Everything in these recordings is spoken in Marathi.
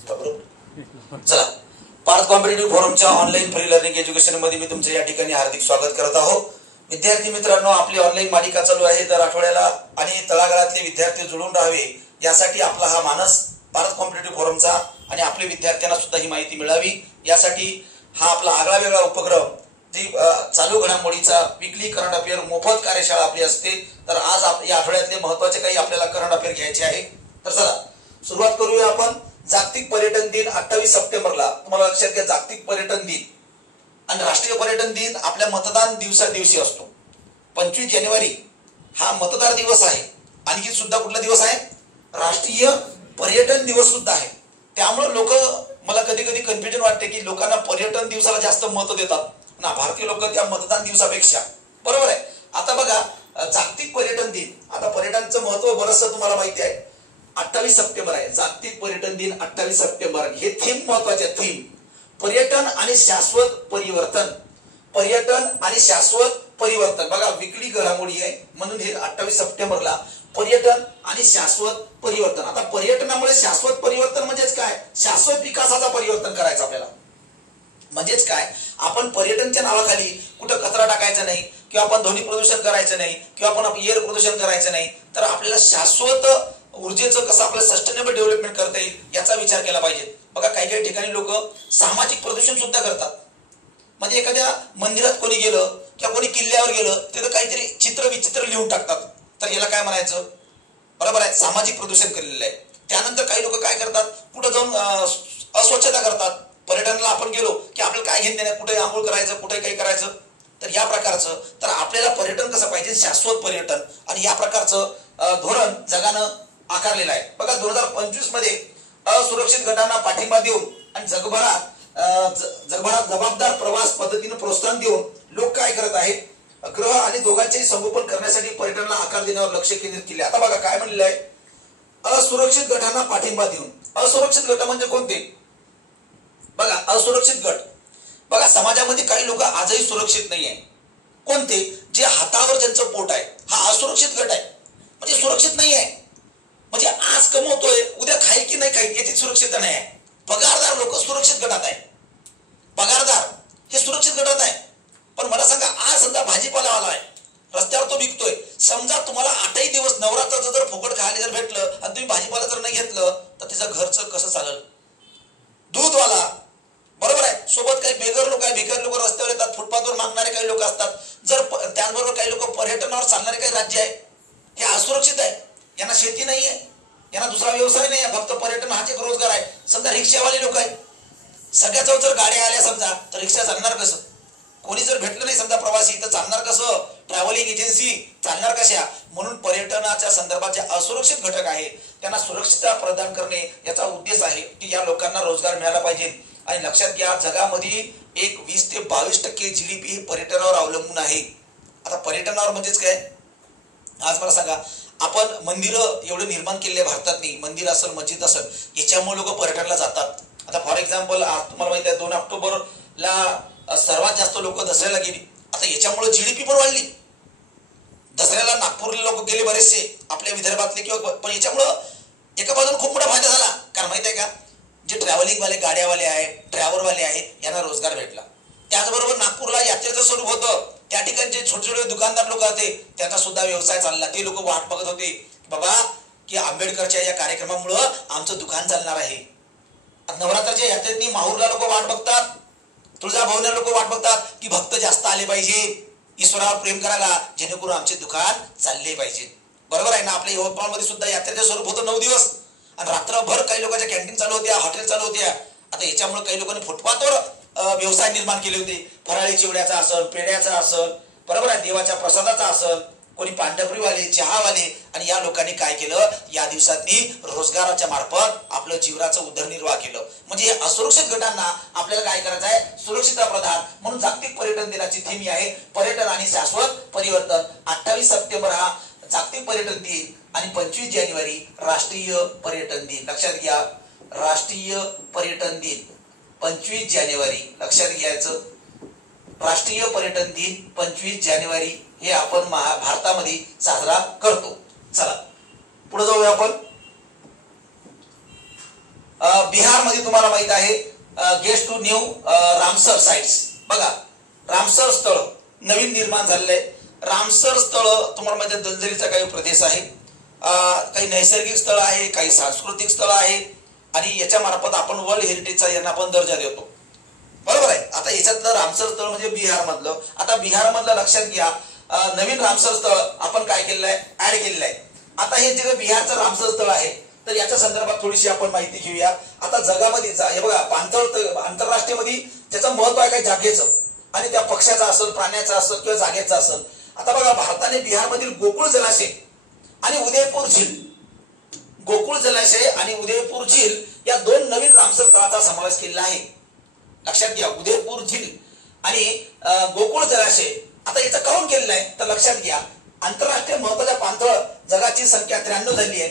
चला, पार्थ कॉम्पिटिटिव्ह फोरमच्या ऑनलाईन फ्री लर्निंग एज्युकेशन मध्ये मी तुमचे या ठिकाणी हार्दिक स्वागत करत आहोत. विद्यार्थी मित्रांनो, आपली ऑनलाईन मालिका चालू आहे. दर आठवड्याला आणि तळागाळातले विद्यार्थी जुळून राहावे यासाठी आपला हा मानस पार्थ कॉम्पिटिटिव्ह फोरमचा आणि आपल्या विद्यार्थ्यांना सुद्धा ही माहिती मिळावी यासाठी हा आपला आगळा वेगळा उपक्रम जी चालू घडामोडीचा वीकली करंट अफेअर मोफत कार्यशाळा आपली असते. तर आज या आठवड्यातले महत्त्वाचे काही आपल्याला करंट अफेअर घ्यायचे आहे. तर चला सुरुवात करूया आपण. जागतिक पर्यटन दिन 28 सप्टेंबरला, तुम्हाला लक्षात घ्या, जागतिक पर्यटन दिन आणि राष्ट्रीय पर्यटन दिन आपल्या मतदान दिवशी असतो. 25 जानेवारी हा मतदार दिवस आहे. आणखी सुद्धा कुठला दिवस आहे? राष्ट्रीय पर्यटन दिवस सुद्धा आहे. त्यामुळे लोक, मला कधी कधी कन्फ्युजन वाटते की लोकांना पर्यटन दिवसाला जास्त महत्त्व देतात ना, भारतीय लोक त्या मतदान दिवसापेक्षा. बरोबर आहे. आता बघा, जागतिक पर्यटन दिन, आता पर्यटनाचं महत्त्व बरंचसं तुम्हाला माहिती आहे. 28 सप्टेंबर आहे जागतिक पर्यटन दिन. 28 सप्टेंबर हे थीम महत्वाचे आहे. थीम पर्यटन आणि शाश्वत परिवर्तन. पर्यटन आणि शाश्वत परिवर्तन. बघा, विकली घडामोडी आहे म्हणून हे 28 सप्टेंबरला पर्यटन आणि शाश्वत परिवर्तन. आता पर्यटनामुळे शाश्वत परिवर्तन म्हणजेच काय? शाश्वत विकासाचा परिवर्तन करायचं आपल्याला. म्हणजेच काय? आपण पर्यटनच्या नावाखाली कुठं कचरा टाकायचा नाही, किंवा आपण ध्वनी प्रदूषण करायचं नाही, किंवा आपण एअर प्रदूषण करायचं नाही. तर आपल्याला शाश्वत ऊर्जेचं कसं आपलं सस्टेनेबल डेव्हलपमेंट करता येईल याचा विचार केला पाहिजे. बघा, काही काही ठिकाणी लोक सामाजिक प्रदूषण सुद्धा करतात. म्हणजे एखाद्या मंदिरात कोणी गेलं किंवा कोणी किल्ल्यावर गेलं तिथं काहीतरी चित्र विचित्र लिहून टाकतात. तर याला काय म्हणायचं? बरोबर आहे, सामाजिक प्रदूषण केलेलं आहे. त्यानंतर काही लोक काय करतात, कुठं जाऊन अस्वच्छता करतात. पर्यटनाला आपण गेलो की आपल्याला काय घेणं देणं, कुठे आंघोळ करायचं, कुठे काही करायचं. तर या प्रकारचं, तर आपल्याला पर्यटन कसं पाहिजे? शाश्वत पर्यटन. आणि या प्रकारचं धोरण जगानं आकारलेला आहे. बघा, 2025 मध्ये असुरक्षित गटांना पाठिंबा देऊन आणि जगभरात जबाबदार प्रवास पद्धतीने प्रोत्साहन देऊन लोक काय करत आहेत? ग्रह आणि दोघांचेही संगोपन करण्यासाठी पर्यटनाला आकार देण्यावर लक्ष केंद्रित केले. आता बघा काय म्हणलेलं आहे, असुरक्षित गटांना पाठिंबा देऊन. असुरक्षित गट म्हणजे कोणते? बघा, असुरक्षित गट, बघा समाजामध्ये काही लोक आजही सुरक्षित नाही आहे. कोणते? जे हातावर ज्यांचं पोट आहे, हा असुरक्षित गट आहे. म्हणजे सुरक्षित नाही आहे. म्हणजे आज कमवतोय, उद्या खाईल की नाही खाईल याची सुरक्षितता नाही आहे. पगारदार लोक सुरक्षित गटात आहे. पगारदार हे सुरक्षित गटात आहे. पण मला सांगा, आज समजा भाजीपाला आला आहे, रस्त्यावर तो विकतोय. समजा तुम्हाला 8ही दिवस नवरात्राचं जर फुकट खायला जर भेटलं आणि तुम्ही भाजीपाला जर नाही घेतलं तर त्याचं घरचं कसं चालेल? दूधवाला, बरोबर आहे, सोबत काही बेगर लोक आहे, भिकारी लोक रस्त्यावर येतात, फुटपाथवर मागणारे काही लोक असतात. जर त्याचबरोबर काही लोक पर्यटनावर चालणारे काही राज्य आहे, हे असुरक्षित आहे. यांना शेती नाही आहे, यांना दुसरा व्यवसाय नाही आहे, फक्त पर्यटन हाच एक रोजगार आहे. समजा रिक्षावाले लोक आहेत, सगळ्याजवळ जर गाड्या आल्या समजा, तर रिक्षा चालणार कसं? कोणी जर भेटलं नाही समजा प्रवासी, तर चालणार कसं? ट्रॅव्हलिंग एजन्सी चालणार कशा? म्हणून पर्यटनाच्या संदर्भात जे असुरक्षित घटक आहेत त्यांना सुरक्षितता प्रदान करणे याचा उद्देश आहे की या लोकांना रोजगार मिळाला पाहिजे. आणि लक्षात घ्या, जगामध्ये एक 20 ते 22% GDP हे पर्यटनावर अवलंबून आहे. आता पर्यटनावर म्हणजेच काय? आज मला सांगा, आपण मंदिरं एवढं निर्माण केले भारतातली, मंदिर असेल, मस्जिद असेल, याच्यामुळे लोक पर्यटनाला जातात. आता फॉर एक्झाम्पल, आज तुम्हाला माहिती आहे 2 ऑक्टोबरला सर्वात जास्त लोक दसऱ्याला गेली. आता याच्यामुळे GDP पण वाढली. दसऱ्याला नागपूरला लोक गेले बरेचसे, आपल्या विदर्भातले, किंवा पण याच्यामुळं एका बाजूने खूप मोठा फायदा झाला. कारण माहिती आहे का, जे ट्रॅव्हलिंगवाले, गाड्यावाले आहेत, ड्रायव्हरवाले आहेत, यांना रोजगार भेटला. त्याचबरोबर नागपूरला यात्रेचं स्वरूप होतं, त्या ठिकाणी जे छोटे छोटे दुकानदार लोक होते त्यांचा सुद्धा व्यवसाय चालला. ते लोक वाट बघत होते बाबा की आंबेडकरच्या या कार्यक्रमामुळं आमचं दुकान चालणार आहे. नवरात्राच्या यात्रेतनी माहूरला लोक वाट बघतात, तुळजाभवानीला लोक वाट बघतात की भक्त जास्त आले पाहिजे ईश्वरावर प्रेम करायला, जेणेकरून आमचे दुकान चालले पाहिजे. बरोबर आहे ना? आपल्या यवतमाळमध्ये सुद्धा यात्रेचं स्वरूप होतं 9 दिवस, आणि रात्रभर काही लोकांच्या कॅन्टीन चालू होत्या, हॉटेल चालू होत्या. आता याच्यामुळे काही लोकांनी फुटपाथवर व्यवसाय निर्माण केले होते. फराळी चिवड्याचा असेल, पेढ्याचा असेल, बरोबर आहे, देवाच्या प्रसादाचा असेल, कोणी पांढरपुरीवाले, चहावाले. आणि या लोकांनी काय केलं, या दिवसातनी रोजगाराच्या मार्फत आपलं जीवनाचं उदरनिर्वाह केलं. म्हणजे असुरक्षित गटांना आपल्याला काय करायचं आहे? सुरक्षितता प्रदान. म्हणून जागतिक पर्यटन दिनाची थीम आहे पर्यटन आणि शाश्वत परिवर्तन. 28 सप्टेंबर हा जागतिक पर्यटन दिन आणि 25 जानेवारी राष्ट्रीय पर्यटन दिन. लक्षात घ्या, राष्ट्रीय पर्यटन दिन 25 जानेवारी. लक्षात घ्यायचं, राष्ट्रीय पर्यटन दिन 25 जानेवारी हे आपण भारतामध्ये साजरा करतो. चला पुढे जाऊया आपण. बिहारमध्ये तुम्हाला माहित आहे gets to new Ramsar sites. बघा रामसर स्थळ नवीन निर्माण झालेलं आहे. रामसर स्थळ तुम्हाला माहिती आहे दलदलीचा काही प्रदेश आहे, काही नैसर्गिक स्थळ आहे, काही सांस्कृतिक स्थळ आहे आणि याच्या मार्फत आपण वर्ल्ड हेरिटेजचा यांना पण दर्जा देतो. बरोबर आहे. आता याच्यातलं रामसर स्थळ म्हणजे बिहार मधलं. आता बिहार मधलं लक्षात घ्या नवीन रामसर स्थळ आपण काय केलेलं आहे ऍड केलेलं आहे. आता हे जे बिहारचं रामसर स्थळ आहे तर याच्या संदर्भात थोडीशी आपण माहिती घेऊया. आता जगामध्ये हे बघा पाणथळ आंतरराष्ट्रीय मध्ये त्याचं महत्व आहे काय जागेचं आणि त्या पक्षाचा असेल प्राण्याचा असेल किंवा जागेचा असेल. आता बघा भारताने बिहारमधील गोकुळ जलाशय आणि उदयपूर झील, गोकुळ जलाशय आणि उदयपूर झील या दोन नवीन रामसर स्थळाचा समावेश केलेला आहे. लक्षात घ्या उदयपूर झील आणि गोकुळ जलाशय. आता याचं काउंट केलेलं आहे तर लक्षात घ्या आंतरराष्ट्रीय महत्वाच्या पाणथळ जगाची संख्या 93 झाली आहे,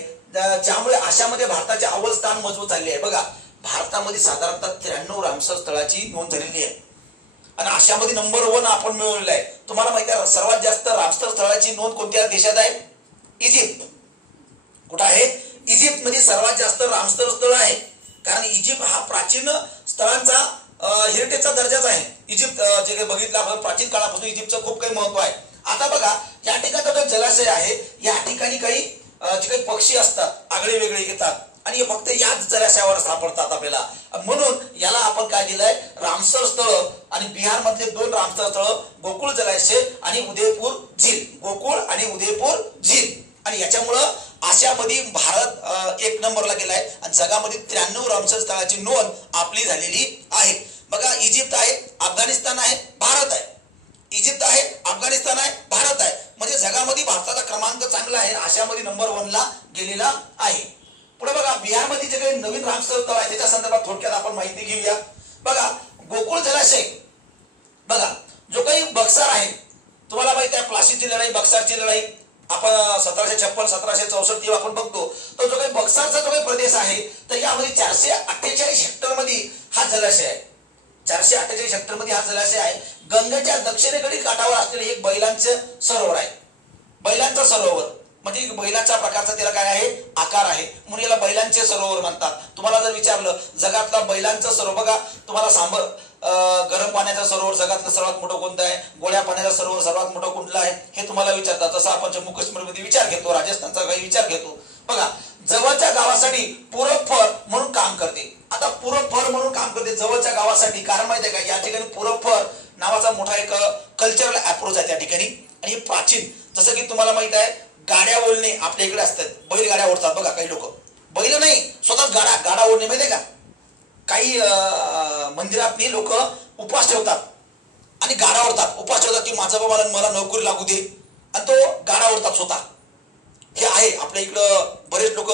ज्यामुळे आशियामध्ये भारताचे अव्वल स्थान मजबूत झाले आहे. बघा भारतामध्ये साधारणतः 93 रामसर स्थळाची नोंद झालेली आहे आणि आशियामध्ये नंबर 1 आपण मिळवलेला आहे. तुम्हाला माहिती आहे सर्वात जास्त रामसर स्थळाची नोंद कोणत्या देशात आहे? इजिप्त. कुठं आहे? इजिप्त मध्ये सर्वात जास्त रामसर स्थळ आहे कारण इजिप्त हा प्राचीन स्थळांचा हेरिटेजचा दर्जाच आहे. इजिप्त जे काही बघितलं आपण प्राचीन काळापासून इजिप्तचं खूप काही महत्व आहे. आता बघा या ठिकाणचा जो जलाशय आहे या ठिकाणी काही जे काही पक्षी असतात आगळे वेगळे येतात आणि हे फक्त याच जलाशयावर सापडतात आपल्याला. म्हणून याला आपण काय दिलंय रामसर स्थळ आणि बिहार मधले दोन रामसर स्थळ गोकुळ जलाशय आणि उदयपूर झील, गोकुळ आणि उदयपूर झील. आणि याच्यामुळं आशियामध्ये भारत 1 नंबरला गेलाय आणि जगामध्ये 93 रामसर स्थळाची नोंद आपली झालेली आहे. बघा इजिप्त आहे, अफगाणिस्तान आहे, भारत आहे. इजिप्त आहे, अफगाणिस्तान आहे, भारत आहे. म्हणजे जगामध्ये भारताचा क्रमांक चांगला आहे, आशियामध्ये नंबर 1 ला गेलेला आहे. पुढे बघा बिहारमध्ये जे काही नवीन रामसर स्थळ आहे त्याच्या संदर्भात थोडक्यात आपण माहिती घेऊया. बघा गोकुळ जलाशय, बघा जो काही बक्सर आहे तुम्हाला माहिती आहे प्लासीची लढाई, बक्सरची लढाई आपण 1756 1764 जेव्हा आपण बघतो तर जो काही बक्सरचा जो काही प्रदेश आहे तर यामध्ये 448 हेक्टर मध्ये हा जलाशय आहे. 448 हेक्टर मध्ये हा जलाशय आहे. गंगेच्या दक्षिणेकडील काठावर असलेले एक बैलांचे सरोवर आहे. बैलांचा सरोवर म्हणजे बैलाच्या प्रकारचा त्याला काय आहे आकार आहे म्हणून याला बैलांचे सरोवर म्हणतात. तुम्हाला जर विचारलं जगातला बैलांचं सरोवर बघा तुम्हाला गरम पाण्याचा सरोवर जगातलं सर्वात मोठं कोणतं आहे, गोड्या पाण्याचा सरोवर सर्वात मोठं कुठलं आहे हे तुम्हाला विचारतात. जसं आपण जम्मू काश्मीर मध्ये विचार घेतो, राजस्थानचा काही विचार घेतो. बघा जवळच्या गावासाठी पूरक फर म्हणून काम करते. आता पूरक फर म्हणून काम करते जवळच्या गावासाठी. कारण माहिती आहे का या ठिकाणी पूरक फर नावाचा मोठा एक कल्चरल अप्रोच आहे त्या ठिकाणी आणि हे प्राचीन. जसं की तुम्हाला माहित आहे गाड्या ओढणे आपल्या इकडे असतात, बैल गाड्या ओढतात. बघा काही लोक बैल नाही स्वतःच गाडा ओढणे माहितीये का. काही मंदिरात लोक उपवास ठेवतात आणि गाडा ओढतात, उपवास ठेवतात की माझा बाबा मला नोकरी लागू दे आणि तो गाडा ओढतात स्वतः. हे आहे आपल्या इकडं बरेच लोक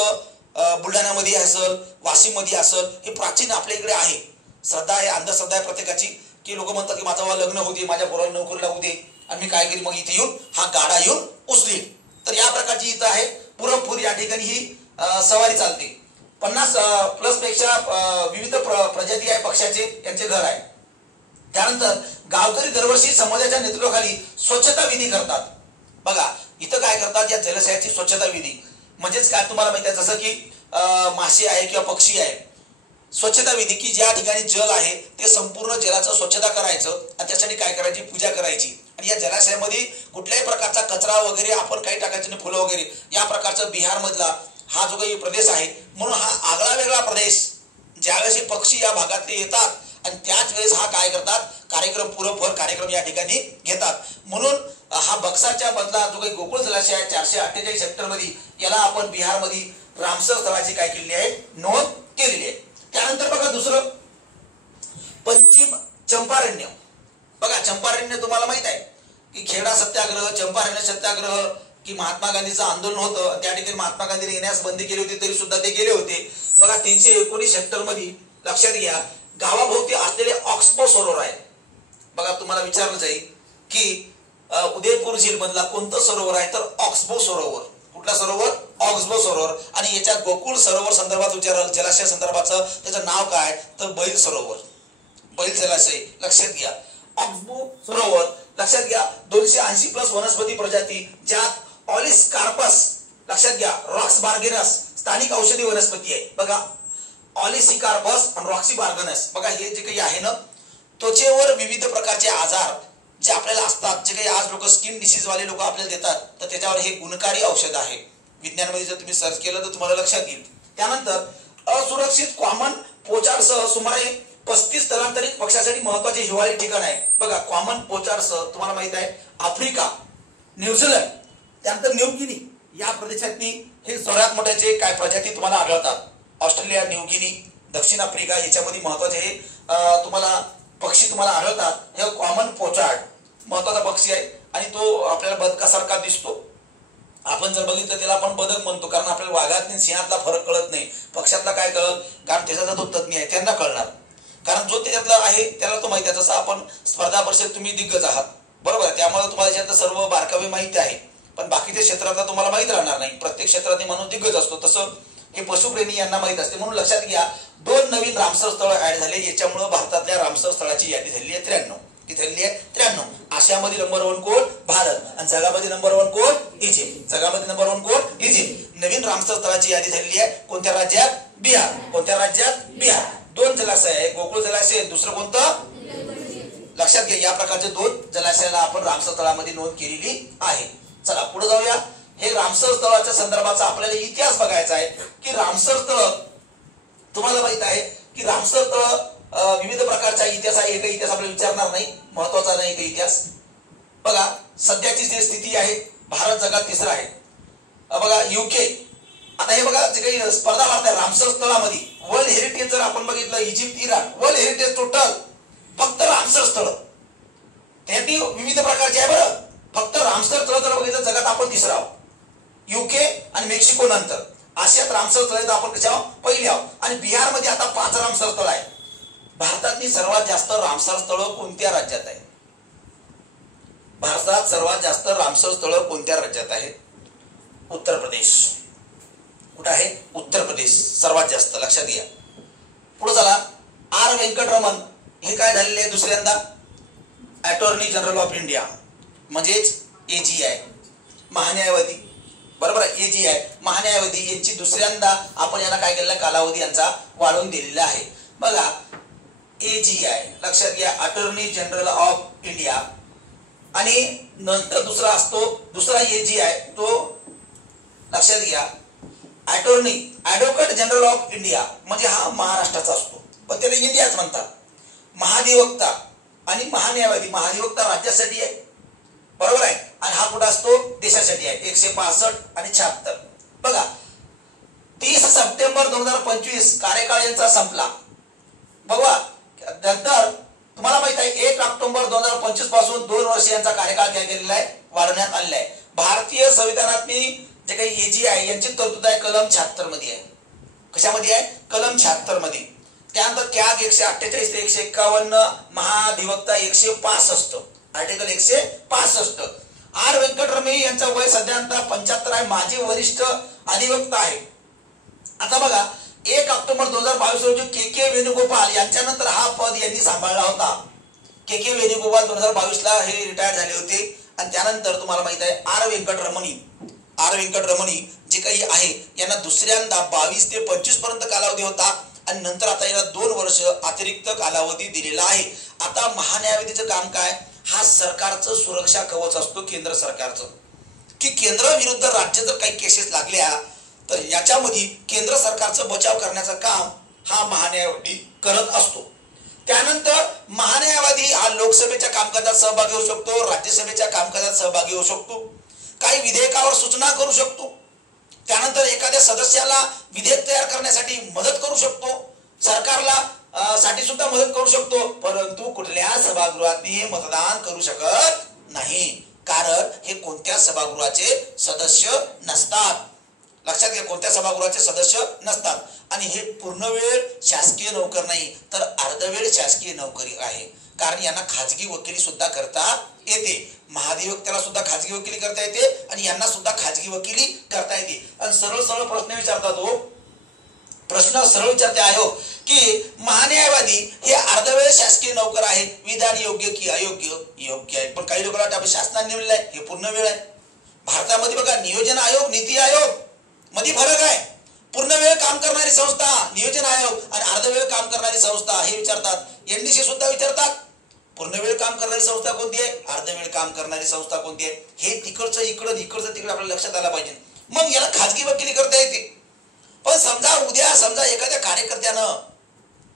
बुलढाण्यामध्ये असेल, वाशिममध्ये असेल, हे प्राचीन आपल्या इकडे आहे. श्रद्धा आहे, अंधश्रद्धा आहे प्रत्येकाची की लोक म्हणतात की माझा बाबा लग्न होऊ दे, माझ्या पोराला नोकरी लागू दे आणि मी काय करीन मग इथे येऊन हा गाडा येऊन उचलीन. तर या प्रकारची इथं आहे पुरपूर या ठिकाणी ही सवारी चालते. 50+ पेक्षा विविध प्रजाती आहे पक्षाचे यांचे घर आहे. त्यानंतर गावकरी दरवर्षी समाजाच्या नेतृत्वाखाली स्वच्छता विधी करतात. बघा इथं काय करतात या जलाशयाची स्वच्छता विधी म्हणजेच काय तुम्हाला माहिती आहे जसं की मासे आहे किंवा पक्षी आहे. स्वच्छता विधी की ज्या ठिकाणी जल आहे ते संपूर्ण जलाचं स्वच्छता करायचं आणि त्यासाठी काय करायची पूजा करायची. आणि या जलाशयामध्ये कुठल्याही प्रकारचा कचरा वगैरे आपण काही टाकायचं नाही, फुलं वगैरे या प्रकारचा बिहार मधला हा जो काही प्रदेश आहे म्हणून हा आगळा वेगळा प्रदेश. ज्यावेळेस पक्षी या भागातले येतात आणि त्याच वेळेस हा काय करतात कार्यक्रम पुरफर कार्यक्रम या ठिकाणी घेतात. म्हणून हा बक्सरच्या मधला जो काही गोकुळ जलाशय आहे 448 हेक्टर मध्ये याला आपण बिहारमध्ये रामसर स्थळाची काय केलेली आहे नोंद केलेली आहे. त्यानंतर बघा दुसरं पश्चिम चंपारण्य. बघा चंपारण्य तुम्हाला माहित आहे की खेडा सत्याग्रह, चंपारण्य सत्याग्रह की महात्मा गांधीचं आंदोलन होतं त्या ठिकाणी महात्मा गांधीने येण्यास बंदी केली होती तरी सुद्धा ते गेले होते. बघा 319 हेक्टर मध्ये लक्षात घ्या गावाभोवती असलेले ऑक्सबो सरोवर आहे. बघा तुम्हाला विचारलं जाईल की उदयपूर झील मधला कोणतं सरोवर आहे तर ऑक्सबो सरोवर. कुठला सरोवर? ऑक्सबो सरोवर. आणि याच्या गोकुळ सरोवर संदर्भात विचारलं जलाशय संदर्भाचं त्याचं नाव काय तर बैल सरोवर, बैल जलाशय. लक्षात घ्या ऑक्सबो सरोवर लक्षात घ्या 280+ वनस्पती प्रजाती ज्यात ऑलिस कार्पस लक्षात घ्या रॉक्स बार्गेनस स्थानिक औषधी वनस्पती आहे. बघा ऑलिसिकार्बस आणि रॉक्सीबार्गनस. बघा हे जे काही आहे ना, त्वचेवर विविध प्रकारचे आजार जे आपल्याला असतात, जे काही आज लोक स्किन डिसीज वाले लोक आपल्याला देतात, तर त्याच्यावर हे गुणकारी औषध आहे. विज्ञानमध्ये जर तुम्ही सर्च केलं तर तुम्हाला लक्षात येईल. त्यानंतर असुरक्षित कॉमन पोचारसह सुमारे 35 स्थलांतरित पक्ष्यासाठी महत्वाचे हिवाळी ठिकाण आहे. बघा कॉमन पोचारसह तुम्हाला माहित आहे आफ्रिका, न्यूझीलंड, त्यानंतर न्यूगिनी या प्रदेशातली हे सर्वात मोठ्याचे काय प्रजाती तुम्हाला आढळतात. ऑस्ट्रेलिया, न्यूगिनी, दक्षिण आफ्रिका याच्यामध्ये महत्वाचे हे तुम्हाला पक्षी तुम्हाला आढळतात. हे कॉमन पोचार्ड महत्वाचा पक्षी आहे आणि तो आपल्याला बदकासारखा दिसतो. आपण जर बघितलं त्याला आपण बदक म्हणतो, कारण आपल्याला वाघात आणि सिंहातला फरक कळत नाही. पक्षातला काय कळत, कारण त्याचा जो तज्ञ आहे त्यांना कळणार, कारण जो त्याच्यातला आहे त्याला तो माहिती आहे. जसं आपण स्पर्धा परीक्षेत तुम्ही दिग्गज आहात, बरोबर आहे, त्यामुळे तुम्हाला त्याच्यात सर्व बारकावे माहिती आहे, पण बाकीच्या क्षेत्रातला तुम्हाला माहित राहणार नाही. प्रत्येक क्षेत्रात माणूस दिग्गज असतो, तसं हे पशुप्रेमी यांना माहित असते. म्हणून लक्षात घ्या 2 नवीन रामसर स्थळ ऍड झाले. याच्यामुळे भारतातल्या रामसर स्थळाची यादी झाली आहे 93. ती झालेली आहे 93. आशियामध्ये नंबर 1 कोण? भारत. आणि जगामध्ये नंबर 1 कोण? इजिप्त. जगामध्ये नंबर 1 कोण? इजिप्त. नवीन रामसर स्थळाची यादी झालेली आहे कोणत्या राज्यात? बिहार. कोणत्या राज्यात? बिहार. 2 जलाशय आहे, गोकुळ जलाशय, दुसरं कोणतं? लक्षात घ्या या प्रकारचे 2 जलाशयाला आपण रामसर स्थळामध्ये नोंद केलेली आहे. चला पुढे जाऊया. हे रामसर स्थळाच्या संदर्भाचा आपल्याला इतिहास बघायचा आहे की रामसर स्थळ तुम्हाला माहित आहे की रामसर स्थळ विविध प्रकारचा इतिहास आहे. एकही इतिहास आपल्याला विचारणार नाही, महत्वाचा नाही ते इतिहास. बघा सध्याची जी स्थिती आहे, भारत जगात 3रा आहे. बघा UK. आता हे बघा जे काही स्पर्धा भरते रामसर स्थळामध्ये, वर्ल्ड हेरिटेज जर आपण बघितलं Egypt, Iran, world heritage total फक्त रामसर स्थळ त्यासाठी विविध प्रकारचे आहे. बरं फक्त रामसर स्थळ जर बघितलं जगात आपण 3रा आहोत. UK आणि मेक्सिको नंतर. आशियात रामसर स्थळ आपण कशा पहिले आहोत. आणि बिहारमध्ये आता 5 रामसर स्थळ आहे. भारतातली सर्वात जास्त रामसर स्थळ कोणत्या राज्यात आहे? भारतात सर्वात जास्त रामसर स्थळ कोणत्या राज्यात आहे? उत्तर प्रदेश. कुठे आहे? उत्तर प्रदेश सर्वात जास्त. लक्षात घ्या. पुढे चला. R व्यंकटरमण हे काय झालेले आहे? दुसऱ्यांदा अटॉर्नी जनरल ऑफ इंडिया म्हणजेच AGI, महान्यायवादी, बरोबर आहे. AGI महान्यायवादी यांची दुसऱ्यांदा आपण यांना काय केलेला कालावधी यांचा वाढवून दिलेला आहे. बघा AGI लक्षात घ्या, अटॉर्नी जनरल ऑफ इंडिया. आणि नंतर दुसरा असतो दुसरा AGI, तो लक्षात घ्या attorney advocate general of India, म्हणजे हा महाराष्ट्राचा असतो पण त्याला इंडियाच म्हणतात. महाधिवक्ता आणि महान्यायवादी. महाधिवक्ता राज्यासाठी आहे, बरोबर आहे, आणि हा कुठं असतो? देशासाठी आहे. 165 आणि 76. बघा 30 सप्टेंबर 2025 कार्यकाळ यांचा संपला. बघा नंतर तुम्हाला माहित आहे 1 ऑक्टोबर 2025 पासून 2 वर्ष यांचा कार्यकाळ काय केलेला आहे? वाढवण्यात आलेला आहे. भारतीय संविधानातली जे काही AGI यांची तरतूद आहे कलम 76 मध्ये आहे. कशामध्ये आहे? कलम 76 मध्ये. त्यानंतर त्याग 148 ते 151, महाधिवक्ता 165, आर्टिकल 165. R व्यंकटरमण यांचा वय सध्या 75 आहे, माजी वरिष्ठ अधिवक्ता आहे. आता बघा 1 ऑक्टोबर 2022 रोजी KK वेणुगोपाल यांच्यानंतर हा पद यांनी सांभाळला होता. KK वेणुगोपाल 2022 ला हे रिटायर झाले होते. आणि त्यानंतर तुम्हाला माहित आहे R व्यंकटरमणी जे काही आहे यांना दुसऱ्यांदा 22 ते 25 पर्यंत कालावधी होता आणि नंतर आता याला 2 वर्ष अतिरिक्त कालावधी दिलेला आहे. आता महान्यायवादीचं काम काय? हा सरकारचं सुरक्षा कवच असतो केंद्र सरकारचं, की केंद्र विरुद्ध राज्य जर काही केसेस लागल्या तर याच्यामध्ये केंद्र सरकारचं बचाव करण्याचं काम हा महान्यायवादी करत असतो. त्यानंतर महान्यायवादी हा लोकसभेच्या कामकाजात सहभागी होऊ शकतो, राज्यसभेच्या कामकाजात सहभागी होऊ शकतो, काही विधेयकावर सूचना करू शकतो, त्यानंतर एखाद्या सदस्याला विधेयक तयार करण्यासाठी मदत करू शकतो, सरकारला साठी सुद्धा मदत करू शकतो. परंतु कुठल्या सभागृहात हे मतदान करू शकत नाही, कारण हे कोणत्या सभागृहाचे सदस्य नसतात. लक्षात घ्या, कोणत्या सभागृहाचे सदस्य नसतात. आणि हे पूर्ण वेळ शासकीय नोकर नाही तर अर्धवेळ शासकीय नोकरी आहे, कारण यांना खाजगी वकिली सुद्धा करता येते. महाधिवक्त्याला सुद्धा खाजगी वकिली करता येते आणि यांना सुद्धा खाजगी वकिली करता येते. आणि सरळ सरळ प्रश्न विचारतात. प्रश्न सरळ विचारते आयोग की महान्यायवादी हे अर्धवेळ शासकीय नोकर आहे, विधान योग्य की अयोग्य? योग्य आहे. पण काही लोकांना वाटतं आपण शासनाने निवडलं आहे, हे पूर्ण वेळ आहे. भारतामध्ये बघा नियोजन आयोग नीती आयोग मध्ये फरक आहे. पूर्ण वेळ काम करणारी संस्था नियोजन आयोग आणि अर्धवेळ काम करणारी संस्था हे विचारतात. एनडीसी सुद्धा विचारतात पूर्ण वेळ काम करणारी संस्था कोणती आहे, अर्धवेळ काम करणारी संस्था कोणती आहे. हे तिकडचं इकडं इकडचं तिकडे आपल्याला लक्षात आलं पाहिजे. मग याला खाजगी वकिली करता येते. पण समजा एखाद्या कार्यकर्त्यानं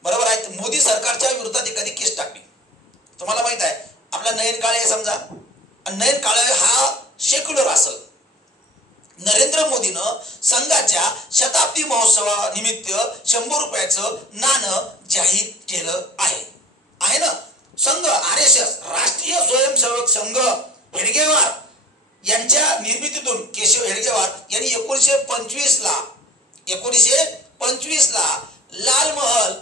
बरोबर आहे मोदी सरकारच्या विरोधात एखादी केस टाकली. तुम्हाला माहित आहे आपला नयन काळे समजा, नयन काळे हा सेक्युलर असेल. नरेंद्र मोदीनं संघाच्या शताब्दी महोत्सवानिमित्त 100 रुपयाचं नाणं जाहीर केलं आहे ना. संघ RSS राष्ट्रीय स्वयंसेवक संघ हेडगेवार यांच्या निर्मितीतून केशव हेडगेवार यांनी 1925 ला लाल महल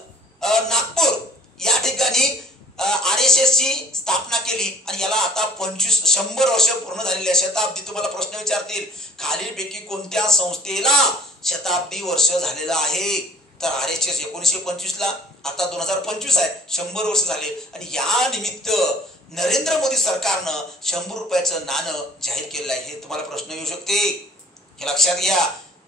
नागपूर या ठिकाणी RSS ची स्थापना केली आणि याला आता 100 वर्ष पूर्ण झालेली आहे. शताब्दी तुम्हाला प्रश्न विचारतील खालीलपैकी कोणत्या संस्थेला शताब्दी वर्ष झालेलं आहे, तर RSS 1925 ला, आता 2025 आहे, 100 वर्ष झाले. आणि या निमित्त नरेंद्र मोदी सरकारनं 100 रुपयाचं नाणं जाहीर केलेलं आहे. हे तुम्हाला प्रश्न येऊ शकते, हे लक्षात घ्या.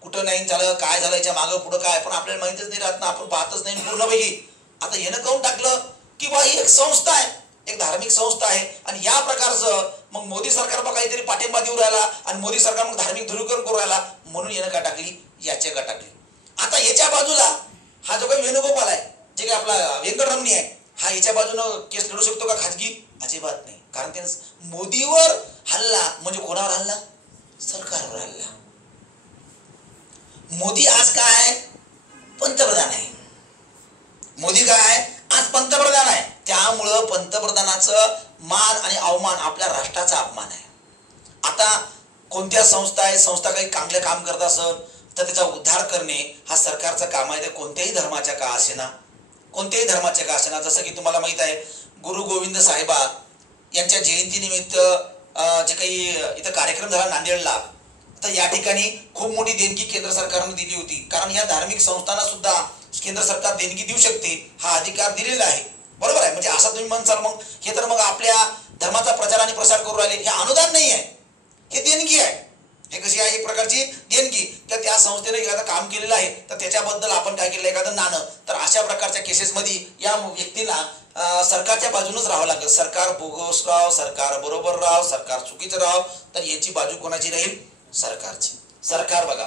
कुठं नाही झालं, काय झालं, याच्या मागं पुढं काय, पण आपल्याला माहितच नाही राहत ना, आपण पाहतच नाही पूर्णपैकी. आता यानं काऊन टाकलं की बा ही एक संस्था आहे, एक धार्मिक संस्था आहे आणि या प्रकारचं मग मोदी सरकार बघा काहीतरी पाठिंबा देऊ राहिला आणि मोदी सरकार मग धार्मिक ध्रुवीकरण करू राहिला म्हणून यानं का टाकली, याच्या का टाकली. आता याच्या बाजूला हा जो काही वेणुगोपाल आहे, जे काही आपला व्यंकटरमणी आहे, हा याच्या बाजूनं केस लढू शकतो का खाजगी? अजिबात नाही. कारण त्यानं मोदीवर हल्ला म्हणजे कोणावर हल्ला, सरकारवर हल्ला. मोदी आज काय आहे, पंतप्रधान आहे. मोदी काय आहे, आज पंतप्रधान आहे. त्यामुळं पंतप्रधानाचं मान आणि अवमान आपल्या राष्ट्राचा अपमान आहे. आता कोणत्या संस्था आहे, संस्था काही चांगलं काम करत असेल तर त्याचा उद्धार करणे हा सरकारचं काम आहे. ते कोणत्याही धर्माच्या का असेना, कोणत्याही धर्माच्या का असेना. जसं की तुम्हाला माहित आहे गुरु गोविंद साहेबा यांच्या जयंतीनिमित्त जे काही इथं कार्यक्रम झाला नांदेडला, तर या ठिकाणी खूप मोठी देणगी केंद्र सरकारने दिली होती. कारण या धार्मिक संस्थांना सुद्धा केंद्र सरकार देणगी देऊ शकते, हा अधिकार दिलेला आहे. बरोबर आहे. म्हणजे असं तुम्ही म्हणसाल मग हे तर मग आपल्या धर्माचा प्रचार आणि प्रसार करू राहिले, हे अनुदान नाही आहे, हे देणगी आहे. हे कशी आहे, एक प्रकारची देणगी. तर त्या संस्थेने एखादं काम केलेलं आहे तर त्याच्याबद्दल आपण काय केलं, एखादं नाणं. तर अशा प्रकारच्या केसेसमध्ये या व्यक्तीला सरकारच्या बाजूनच राहावं लागेल. सरकार बोगस राव, सरकार बरोबर राव, सरकार चुकीचं राव, तर याची बाजू कोणाची राहील, सरकारची. सरकार बघा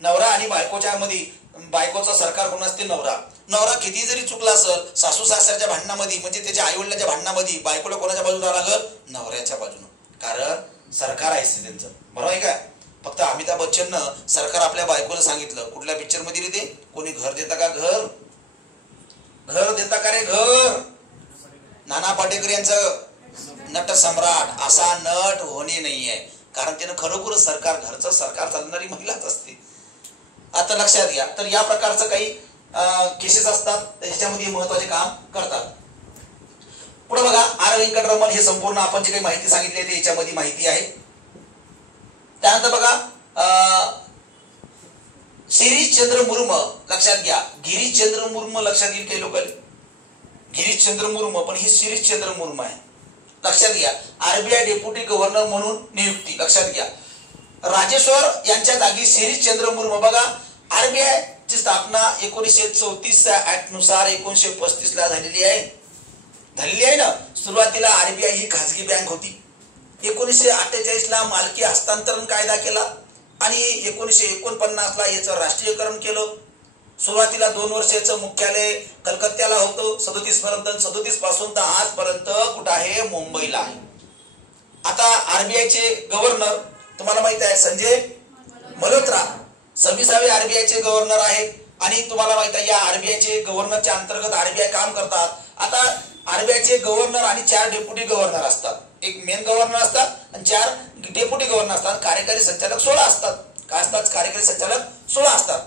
नवरा आणि बायकोच्या मध्ये, बायकोचा सरकार कोण असते, नवरा किती जरी चुकला असेल सासू सासऱ्याच्या भांडणामध्ये म्हणजे त्याच्या आई वडिलांच्या भांडणामध्ये बायकोला कोणाच्या बाजूला राहावं लागल, नवऱ्याच्या बाजूनं. कारण सरकार आहे त्यांचं, बरोबर आहे का. फक्त अमिताभ बच्चननं सरकार आपल्या बायकोला सांगितलं, कुठल्या पिक्चर मध्ये रे, कोणी घर देता का, घर देता का रे, घर. नाना पाटेकर यांचं नट सम्राट असा नट होणे नाहीये. कारण त्यानं खरोखर सरकार सरकार चालणारी महिलाच असते. आता लक्षात घ्या. तर या प्रकारचं काही केसेस असतात त्याच्यामध्ये महत्वाचे काम करतात. पुढे बघा आर व्यंकटरमण, हे संपूर्ण आपण जे काही माहिती सांगितली ते याच्यामध्ये माहिती आहे. त्यानंतर बघा शिरीषचंद्र मुर्मू, लक्षात घ्या गिरीशचंद्र मुर्मू लक्षात येईल काही लोकांना, गिरीशचंद्र मुर्मू पण ही शिरीषचंद्र मुर्मू आहे. लक्षात घ्या. RBI डेप्युटी गव्हर्नर म्हणून नियुक्ती, लक्षात घ्या. राजेश्वर यांच्या जागी शिरीषचंद्र मुर्मू. बघा RBI ची स्थापना 1934 ऍक्ट नुसार 1935 ला झालेली आहे ना. सुरुवातीला RBI ही खाजगी बँक होती. 1948 ला मालकी हस्तांतरण कायदा केला आणि 1949 ला याचं राष्ट्रीयकरण केलं. सुरुवातीला 2 वर्षाचं मुख्यालय कलकत्त्याला होतं 37 पर्यंत, 37 पासून तर आजपर्यंत कुठं आहे, मुंबईला आहे. आता RBI चे गव्हर्नर तुम्हाला माहित आहे संजय मल्होत्रा 26वे RBI चे गव्हर्नर आहेत. आणि तुम्हाला माहित आहे या RBI चे गव्हर्नरच्या अंतर्गत RBI काम करतात. आता RBI चे गव्हर्नर आणि 4 डेप्युटी गव्हर्नर असतात. एक मेन गव्हर्नर असतात आणि 4 डेप्युटी गव्हर्नर असतात. कार्यकारी संचालक 16 असतात. काय असतात, कार्यकारी संचालक 16 असतात.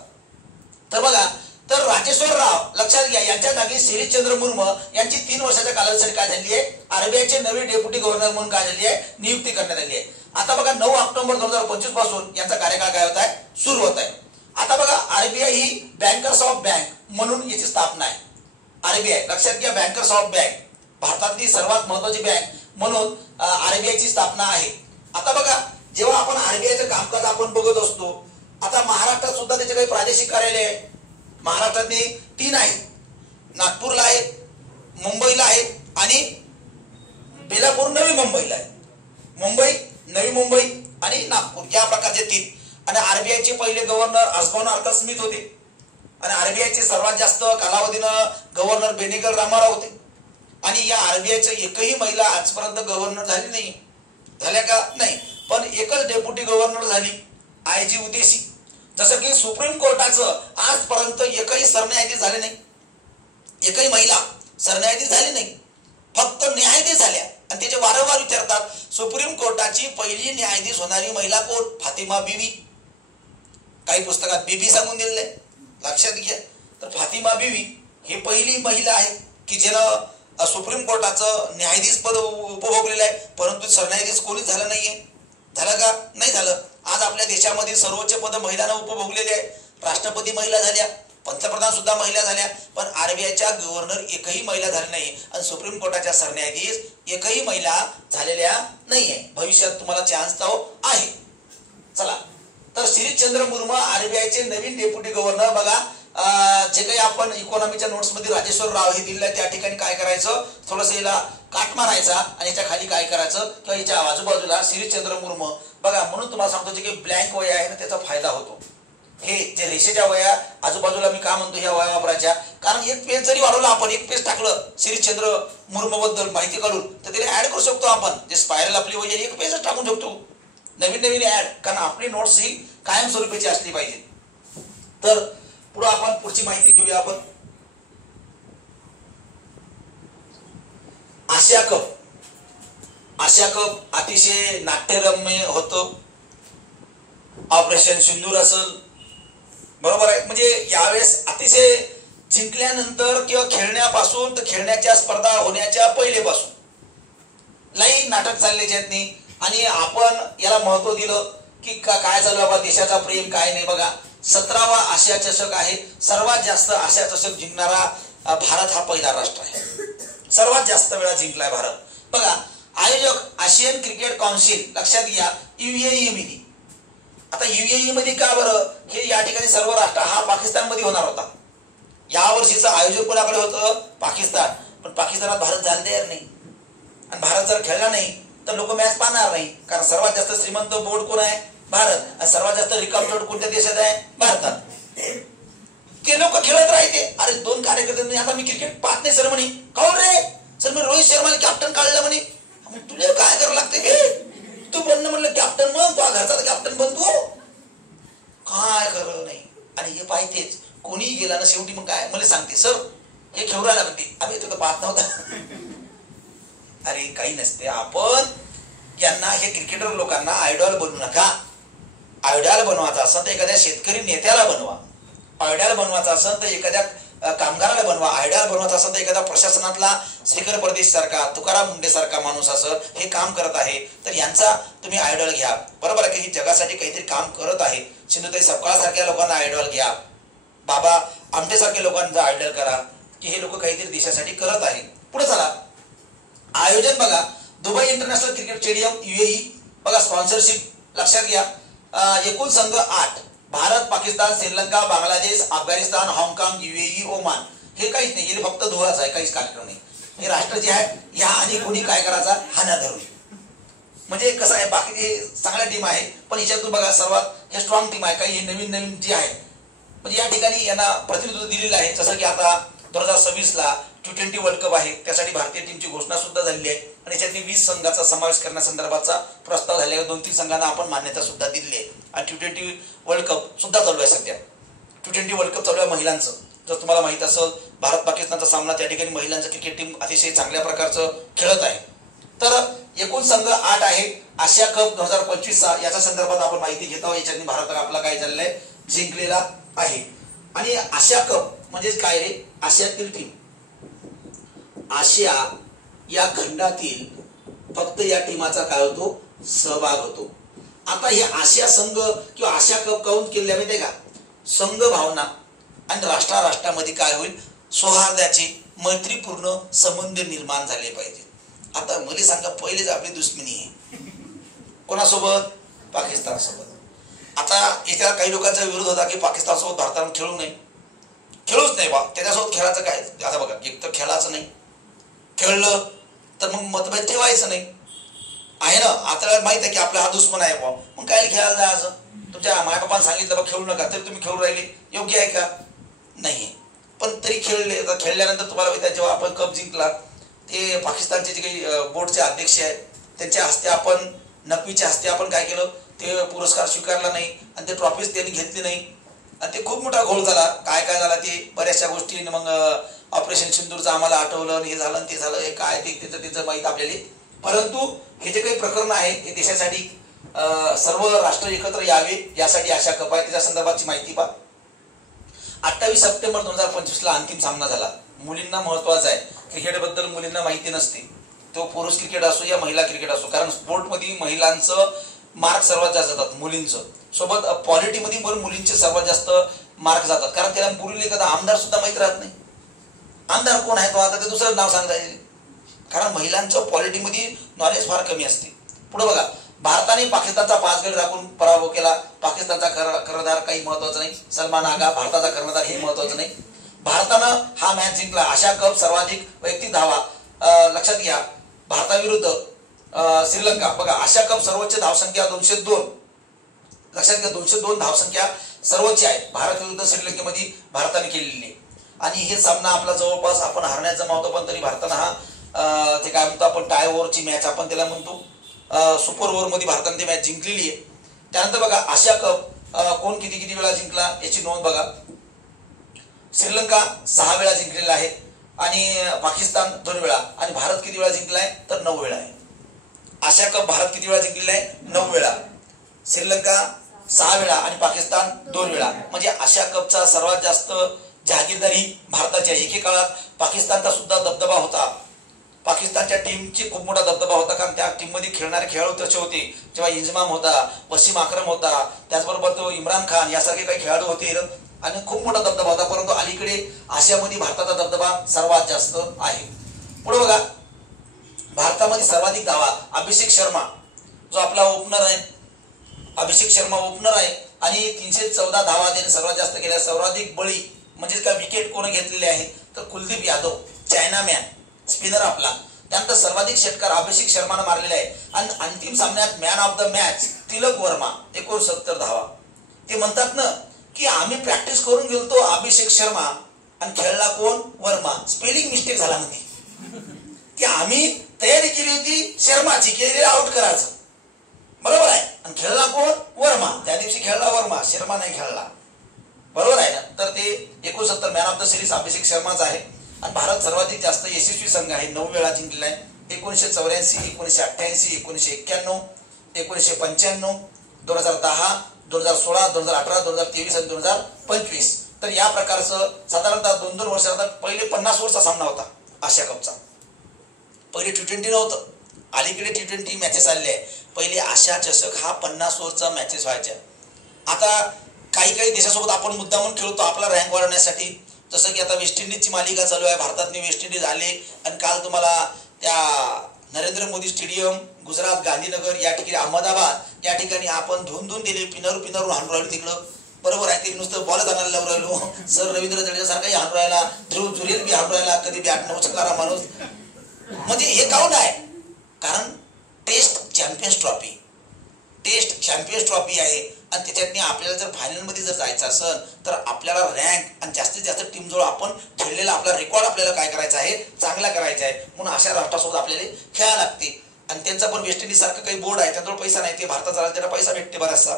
तर बघा, तर राजेश्वर राव लक्षात घ्या यांच्या जागी शिरीषचंद्र मुर्मू यांची 3 वर्षाच्या कालावधीसाठी काय झाली आहे, RBI चे नवे डेप्युटी गव्हर्नर म्हणून काय झाली आहे, नियुक्ती करण्यात आली आहे. आता बघा 9 ऑक्टोबर 2025 पासून यांचा कार्यकाळ काय होत आहे, सुरू होत आहे. आता बघा RBI he bankers of bank म्हणून याची स्थापना आहे. RBI लक्षात घ्या, बँकर्स ऑफ बँक भारतातली सर्वात महत्वाची बँक म्हणून RBI ची स्थापना आहे. आता बघा जेव्हा आपण RBI चं कामकाज आपण बघत असतो आता महाराष्ट्रात सुद्धा त्याचे काही प्रादेशिक कार्यालय आहे. महाराष्ट्रातली 3 आहेत, नागपूरला आहेत, मुंबईला आहेत आणि बेलापूर नवी मुंबईला आहे. मुंबई, नवी मुंबई आणि नागपूर या प्रकारचे 3. आणि आरबीआयचे पहिले गव्हर्नर हसबॉन आर्थर स्मिथ होते आणि आरबीआयचे सर्वात जास्त कालावधीनं गव्हर्नर बेनिगल रामाराव होते. आणि या आरबीआयचे एकही महिला आजपर्यंत गव्हर्नर झाली नाही. झाल्या का? नाही. पण एकच डेप्युटी गव्हर्नर झाली, आयजी उदेशी. जसं की सुप्रीम कोर्टाचं आजपर्यंत एकही सरन्यायाधीश झाले नाही, एकही महिला सरन्यायाधीश झाली नाही, फक्त न्यायाधीश झाल्या. आणि त्याचे वारंवार विचारतात सुप्रीम कोर्टाची पहिली न्यायाधीश होणारी महिला कोण? फातिमा बीवी. काही पुस्तकात बीबी सांगून दिलेलं आहे, लक्षात घ्या. तर फातिमा बीवी ही पहिली महिला आहे की ज्यानं सुप्रीम कोर्टाचं न्यायाधीश पद उपभोगलेलं आहे, परंतु सरन्यायाधीश कोणीच झालं नाहीये. झालं का? नाही झालं. आज आपल्या देशामध्ये सर्वोच्च पद महिलांना उपभोगलेले आहे. राष्ट्रपती महिला झाल्या, पंतप्रधान सुद्धा महिला झाल्या, पण आरबीआयच्या गव्हर्नर एकही महिला झाली नाही आणि सुप्रीम कोर्टाच्या सरन्यायाधीश एकही महिला झालेल्या नाहीये. भविष्यात तुम्हाला चान्स तो आहे. चला, तर शिरीषचंद्र मुर्मू आरबीआयचे नवीन डेप्युटी गव्हर्नर. बघा, जे काही आपण इकॉनॉमीच्या नोट्स मध्ये राजेश्वर राव हे दिलेलं आहे त्या ठिकाणी काय करायचं, थोडस याला काट मारायचा आणि याच्या खाली काय करायचं किंवा याच्या आजूबाजूला शिरीषचंद्र मुर्मू. बघा, म्हणून तुम्हाला सांगतो जे काही ब्लँक वया आहे ना त्याचा फायदा होतो. हे जे रेषेच्या वया आजूबाजूला मी का म्हणतो ह्या वया वापरायच्या, कारण एक पेज जरी वाढवला आपण, एक पेज टाकलं शिरीषचंद्र मुर्मू बद्दल माहिती काढून, तर त्याला ऍड करू शकतो आपण. जे स्पायरल आपली वय एक पेजच टाकून शकतो, नवीन नवीन ऍड, कारण आपली नोट्स ही कायमस्वरूपीची असली पाहिजे. तर पुढे आपण पुढची माहिती घेऊया. आपण आशिया कप अतिशय नाट्यरम्य होतं. ऑपरेशन सिंदूर असेल, बरोबर आहे. म्हणजे यावेळेस अतिशय जिंकल्यानंतर किंवा खेळण्यापासून तर खेळण्याच्या स्पर्धा होण्याच्या पहिलेपासून लई नाटक चालले आहेत आणि आपण याला महत्व दिलं की काय चालू बाबा, देशाचा प्रेम काय नाही. बघा, 17वा आशिया चषक आहे. सर्वात जास्त आशिया चषक जिंकणारा भारत हा पहिला राष्ट्र आहे. सर्वात जास्त वेळा जिंकलाय भारत. बघा, आयोजक आशियन क्रिकेट काउन्सिल, लक्षात घ्या, UAE मध्ये. आता UAE मध्ये का बरं, हे या ठिकाणी सर्व राष्ट्र हा पाकिस्तान मध्ये होणार होता. या वर्षीचं आयोजक कोणाकडे होतं? पाकिस्तान. पण पाकिस्तानात भारत जायला तयार नाही आणि भारत जर खेळला नाही तर लोक मॅच पाहणार नाही, कारण सर्वात जास्त श्रीमंत बोर्ड कोण आहे? भारत. आणि सर्वात जास्त रिकाम बोर्ड कोणत्या देशात आहे? भारतात. ते लोक खेळत राहते. अरे 2 कार्यकर्ते, आता मी क्रिकेट पाहत नाही सर म्हणे. काऊन रे? सर मी रोहित शर्माला कॅप्टन काढलं म्हणे. तुला काय करावं लागते? तू बनणं म्हणलं कॅप्टन, मग तुझ्या घरचा कॅप्टन बन. तू काय खरं नाही. आणि हे पाहिजेच, कोणी गेला ना शेवटी मग काय मला सांगते, सर हे खेळू राहिला म्हणते. आम्ही तुला पाहत नव्हता. अरे काही नसते. आपण यांना, हे क्रिकेटर लोकांना आयडॉल बनवू नका. आयडॉल बनवायचा असेल तर एखाद्या शेतकरी नेत्याला बनवा, आयडॉल बनवायचा असेल तर एखाद्या कामगाराला बनवा, आयडॉल बनवायचा असेल तर एखादा प्रशासनातला श्रीकर परदेश सारखा, तुकाराम मुंडे सारखा माणूस असं हे काम करत आहे तर यांचा तुम्ही आयडॉल घ्या. बरोबर आहे की ही जगासाठी काहीतरी काम करत आहे. सिंधुताई सपकाळ सारख्या लोकांना आयडॉल घ्या, बाबा आमटे सारख्या लोकांचा आयडॉल करा की हे लोक काहीतरी देशासाठी करत आहे. पुढे चला, आयोजन बघा, Dubai international cricket stadium UAE. बघा, स्पॉन्सरशिप लक्षात घ्या. एकूण संघ 8, भारत, पाकिस्तान, श्रीलंका, बांगलादेश, अफगाणिस्तान, हाँगकाँग, UAE, ओमान. हे काहीच नाही, हे फक्त धुवाच आहे, काहीच कार्यक्रम नाही. हे राष्ट्र जे आहे ह्या आणि कोणी काय करायचा हाना धरून. म्हणजे कसं आहे, बाकी चांगल्या टीम आहे पण ह्याच्यातून बघा सर्वात हे स्ट्रॉंग टीम आहे. काही हे नवीन नवीन जे आहे म्हणजे या ठिकाणी यांना प्रतिनिधित्व दिलेलं आहे. जसं की आता 2026ला T20 वर्ल्ड कप आहे, त्यासाठी भारतीय टीमची घोषणा सुद्धा झालेली आहे आणि याच्यातली 20 संघाचा समावेश करण्यासंदर्भाचा प्रस्ताव झालेला. 2-3 संघांना आपण मान्यता सुद्धा दिलेली आहे आणि T20 वर्ल्ड कप सुद्धा चालू आहे. सध्या T20 वर्ल्ड कप चालू आहे महिलांचं. जर तुम्हाला माहित असेल, भारत पाकिस्तानचा सामना त्या ठिकाणी महिलांचं क्रिकेट टीम अतिशय चांगल्या प्रकारचं खेळत आहे. तर एकूण संघ 8 आहे. आशिया कप 2025 याच्या संदर्भात आपण माहिती घेत आहोत. याच्यातनी भारत आपला काय झालेला आहे, जिंकलेला आहे. आणि आशिया कप म्हणजे काय रे? आशियातील टीम, आशिया या खंडातील फक्त या टीमाचा काय होतो, सहभाग होतो. आता हे आशिया संघ किंवा आशिया कप काउंट केले माहिती का, संघ भावना आणि राष्ट्रामध्ये काय होईल, सौहार्दाचे मैत्रीपूर्ण संबंध निर्माण झाले पाहिजे. आता मला सांगा, पहिलेच आपली दुश्मनी आहे कोणासोबत? पाकिस्तान सोबत. आता याच्या काही लोकांचा विरोध होता की पाकिस्तानसोबत भारतानं खेळूच नाही बा, त्याच्यासोबत खेळायचं काय. आता बघा, एक तर खेळायचं नाही, खेळलं तर मग मतभेद ठेवायचं नाही आहे ना. आता माहित आहे की आपला हा दुश्मन आहे बा, मग काय खेळायला जायचं. तुमच्या मायबापानं सांगितलं बा खेळू नका, तरी तुम्ही खेळू राहिले, योग्य आहे का? नाही. पण तरी खेळले. खेळल्यानंतर तुम्हाला माहिती आहे, जेव्हा आपण कप जिंकला, ते पाकिस्तानचे जे काही बोर्डचे अध्यक्ष आहेत त्यांच्या हस्ते आपण, नक्वीच्या हस्ते आपण काय केलं, ते पुरस्कार स्वीकारला नाही आणि ते ट्रॉफीज त्यांनी घेतली नाही आणि ते खूप मोठा घोळ झाला. काय झाला ते बऱ्याचशा गोष्टी. मग ऑपरेशन सिंदूरचं आम्हाला आठवलं, हे झालं ते झालं, हे काय ते त्याचं माहीत आपल्याला. परंतु हे जे काही प्रकरण आहे हे देशासाठी सर्व राष्ट्र एकत्र यावे यासाठी आशा कप आहे. त्याच्या संदर्भाची माहिती पहा. 28 सप्टेंबर 2025 अंतिम सामना झाला. मुलींना महत्वाचा आहे, क्रिकेटबद्दल मुलींना माहिती नसते, तो पुरुष क्रिकेट असो या महिला क्रिकेट असो, कारण स्पोर्टमध्ये महिलांचं मार्क सर्वात जास्त जातात, मुलींचं सोबत पॉलिटीमध्ये पण मुलींचे सर्वात जास्त मार्क जातात. कारण त्याला मुलीला एखादा आमदार सुद्धा माहीत राहत नाही, आमदार कोण आहे तो, आता ते दुसरं नाव सांगता येईल. कारण महिलांचं पॉलिटीमध्ये नॉलेज फार कमी असते. पुढे बघा, भारताने पाकिस्तानचा 5 गडी राखून पराभव केला. पाकिस्तानचा कर्णधार काही महत्वाचा नाही, सलमान आगा. भारताचा कर्णधार हे महत्वाचं नाही. भारतानं हा मॅच जिंकला. आशिया कप सर्वाधिक वैयक्तिक धावा लक्षात घ्या, भारताविरुद्ध श्रीलंका. बघा, आशिया कप सर्वोच्च धावसंख्या 202, लक्षात घ्या, 202 धावसंख्या सर्वोच्च आहे. भारत विरुद्ध श्रीलंकेमध्ये भारताने केलेली आहे. आणि हे सामना आपला जवळपास आपण हारण्यात जमा होतो, पण तरी भारतानं हा ते काय म्हणतो आपण, टाय ओव्हरची मॅच आपण त्याला म्हणतो, सुपर ओव्हरमध्ये भारताने ती मॅच जिंकलेली आहे. त्यानंतर बघा, आशिया कप कोण किती वेळा जिंकला याची नोंद बघा. श्रीलंका 6 वेळा जिंकलेला आहे आणि पाकिस्तान 2 वेळा, आणि भारत किती वेळा जिंकलाय तर 9 वेळा आहे. आशिया कप भारत किती वेळा जिंकलेला आहे? 9 वेळा. श्रीलंका 6 वेळा आणि पाकिस्तान 2 वेळा. म्हणजे आशिया कपचा सर्वात जास्त जहागीरदारी भारताची आहे. एकेकाळात पाकिस्तानचा सुद्धा दबदबा होता, पाकिस्तानच्या टीमची खूप मोठा दबदबा होता, कारण त्या टीममध्ये खेळणारे खेळाडू तसे होते. जेव्हा इंजमाम होता, वसीम अक्रम होता, त्याचबरोबर तो इम्रान खान यासारखे काही खेळाडू होते आणि खूप मोठा दबदबा होता. परंतु अलीकडे आशियामध्ये भारताचा दबदबा सर्वात जास्त आहे. पुढे बघा, भारतामध्ये सर्वाधिक धावा अभिषेक शर्मा, जो आपला ओपनर आहे, अभिषेक शर्मा ओपनर आहे आणि 314 धावा त्याने सर्वात जास्त केल्या. सर्वाधिक बळी म्हणजे काय विकेट कोण घेतलेले आहे तर Kuldeep Yadav, China man, spinner आपला. त्यानंतर सर्वाधिक षटकार अभिषेक शर्मानं मारलेले आहे. आणि अंतिम सामन्यात man of the match Tilak Varma, 69 धावा. ते म्हणतात ना की आम्ही प्रॅक्टिस करून गेलतो अभिषेक शर्मा आणि खेळला कोण? वर्मा. स्पेलिंग मिस्टेक झाला म्हणते की आम्ही तयारी केली होती शर्माची, केली आउट करायचं, बरोबर आहे, आणि खेळला कोण? वर्मा. त्या दिवशी खेळला वर्मा, शर्मा नाही खेळला, बरोबर आहे ना. तर ते 69 मॅन ऑफ द सिरीज अभिषेक शर्माचा आहे. आणि भारत सर्वाधिक जास्त यशस्वी संघ आहे, 9 वेळा जिंकलेला आहे. 1984, 1988, 1991, 1995, 2010, 2016, 2018, 2023 आणि 2025. तर या प्रकारचं साधारणतः 2-2 वर्षात पहिले 50 ओव्हरचा सामना होता आशिया कपचा. पहिले T20 नव्हतं, अलीकडे T20 मॅचेस आलेले आहे. पहिले आशिया चषक हा 50 ओव्हरचा मॅचेस व्हायच्या. आता काही देशासोबत आपण मुद्दामून खेळतो आपला रँक वाढवण्यासाठी. जसं की आता वेस्ट इंडिजची मालिका चालू आहे, भारतातले वेस्ट इंडिज आले आणि काल तुम्हाला त्या नरेंद्र मोदी स्टेडियम, गुजरात, गांधीनगर या ठिकाणी, अहमदाबाद या ठिकाणी आपण धुवून दिले, पिनरून हाणून राहिलो तिकडं, बरोबर आहे. ते नुसतं बॉल आणायला लावून राहिलो. सर रवींद्र जडेजा सारखाही हाणून राहिला, ध्रुव जुरेल बी हाणून राहिला, कधी बॅट न उचलणारा माणूस. म्हणजे हे काऊन आहे? कारण टेस्ट चॅम्पियन्स ट्रॉफी आहे आणि त्याच्यातनी आपल्याला जर फायनलमध्ये जर जायचं असेल तर आपल्याला रँक आणि जास्तीत जास्त टीमजवळ आपण खेळलेला आपला रेकॉर्ड आपल्याला काय करायचा आहे? चांगला करायचा आहे. म्हणून अशा राष्ट्रासोबत आपल्याला खेळायला लागते. आणि त्यांचा पण वेस्ट इंडिज सारखं काही बोर्ड आहे, त्यांच्याजवळ पैसा नाही, ते भारतात चालला त्यांना पैसा भेटते बराचसा.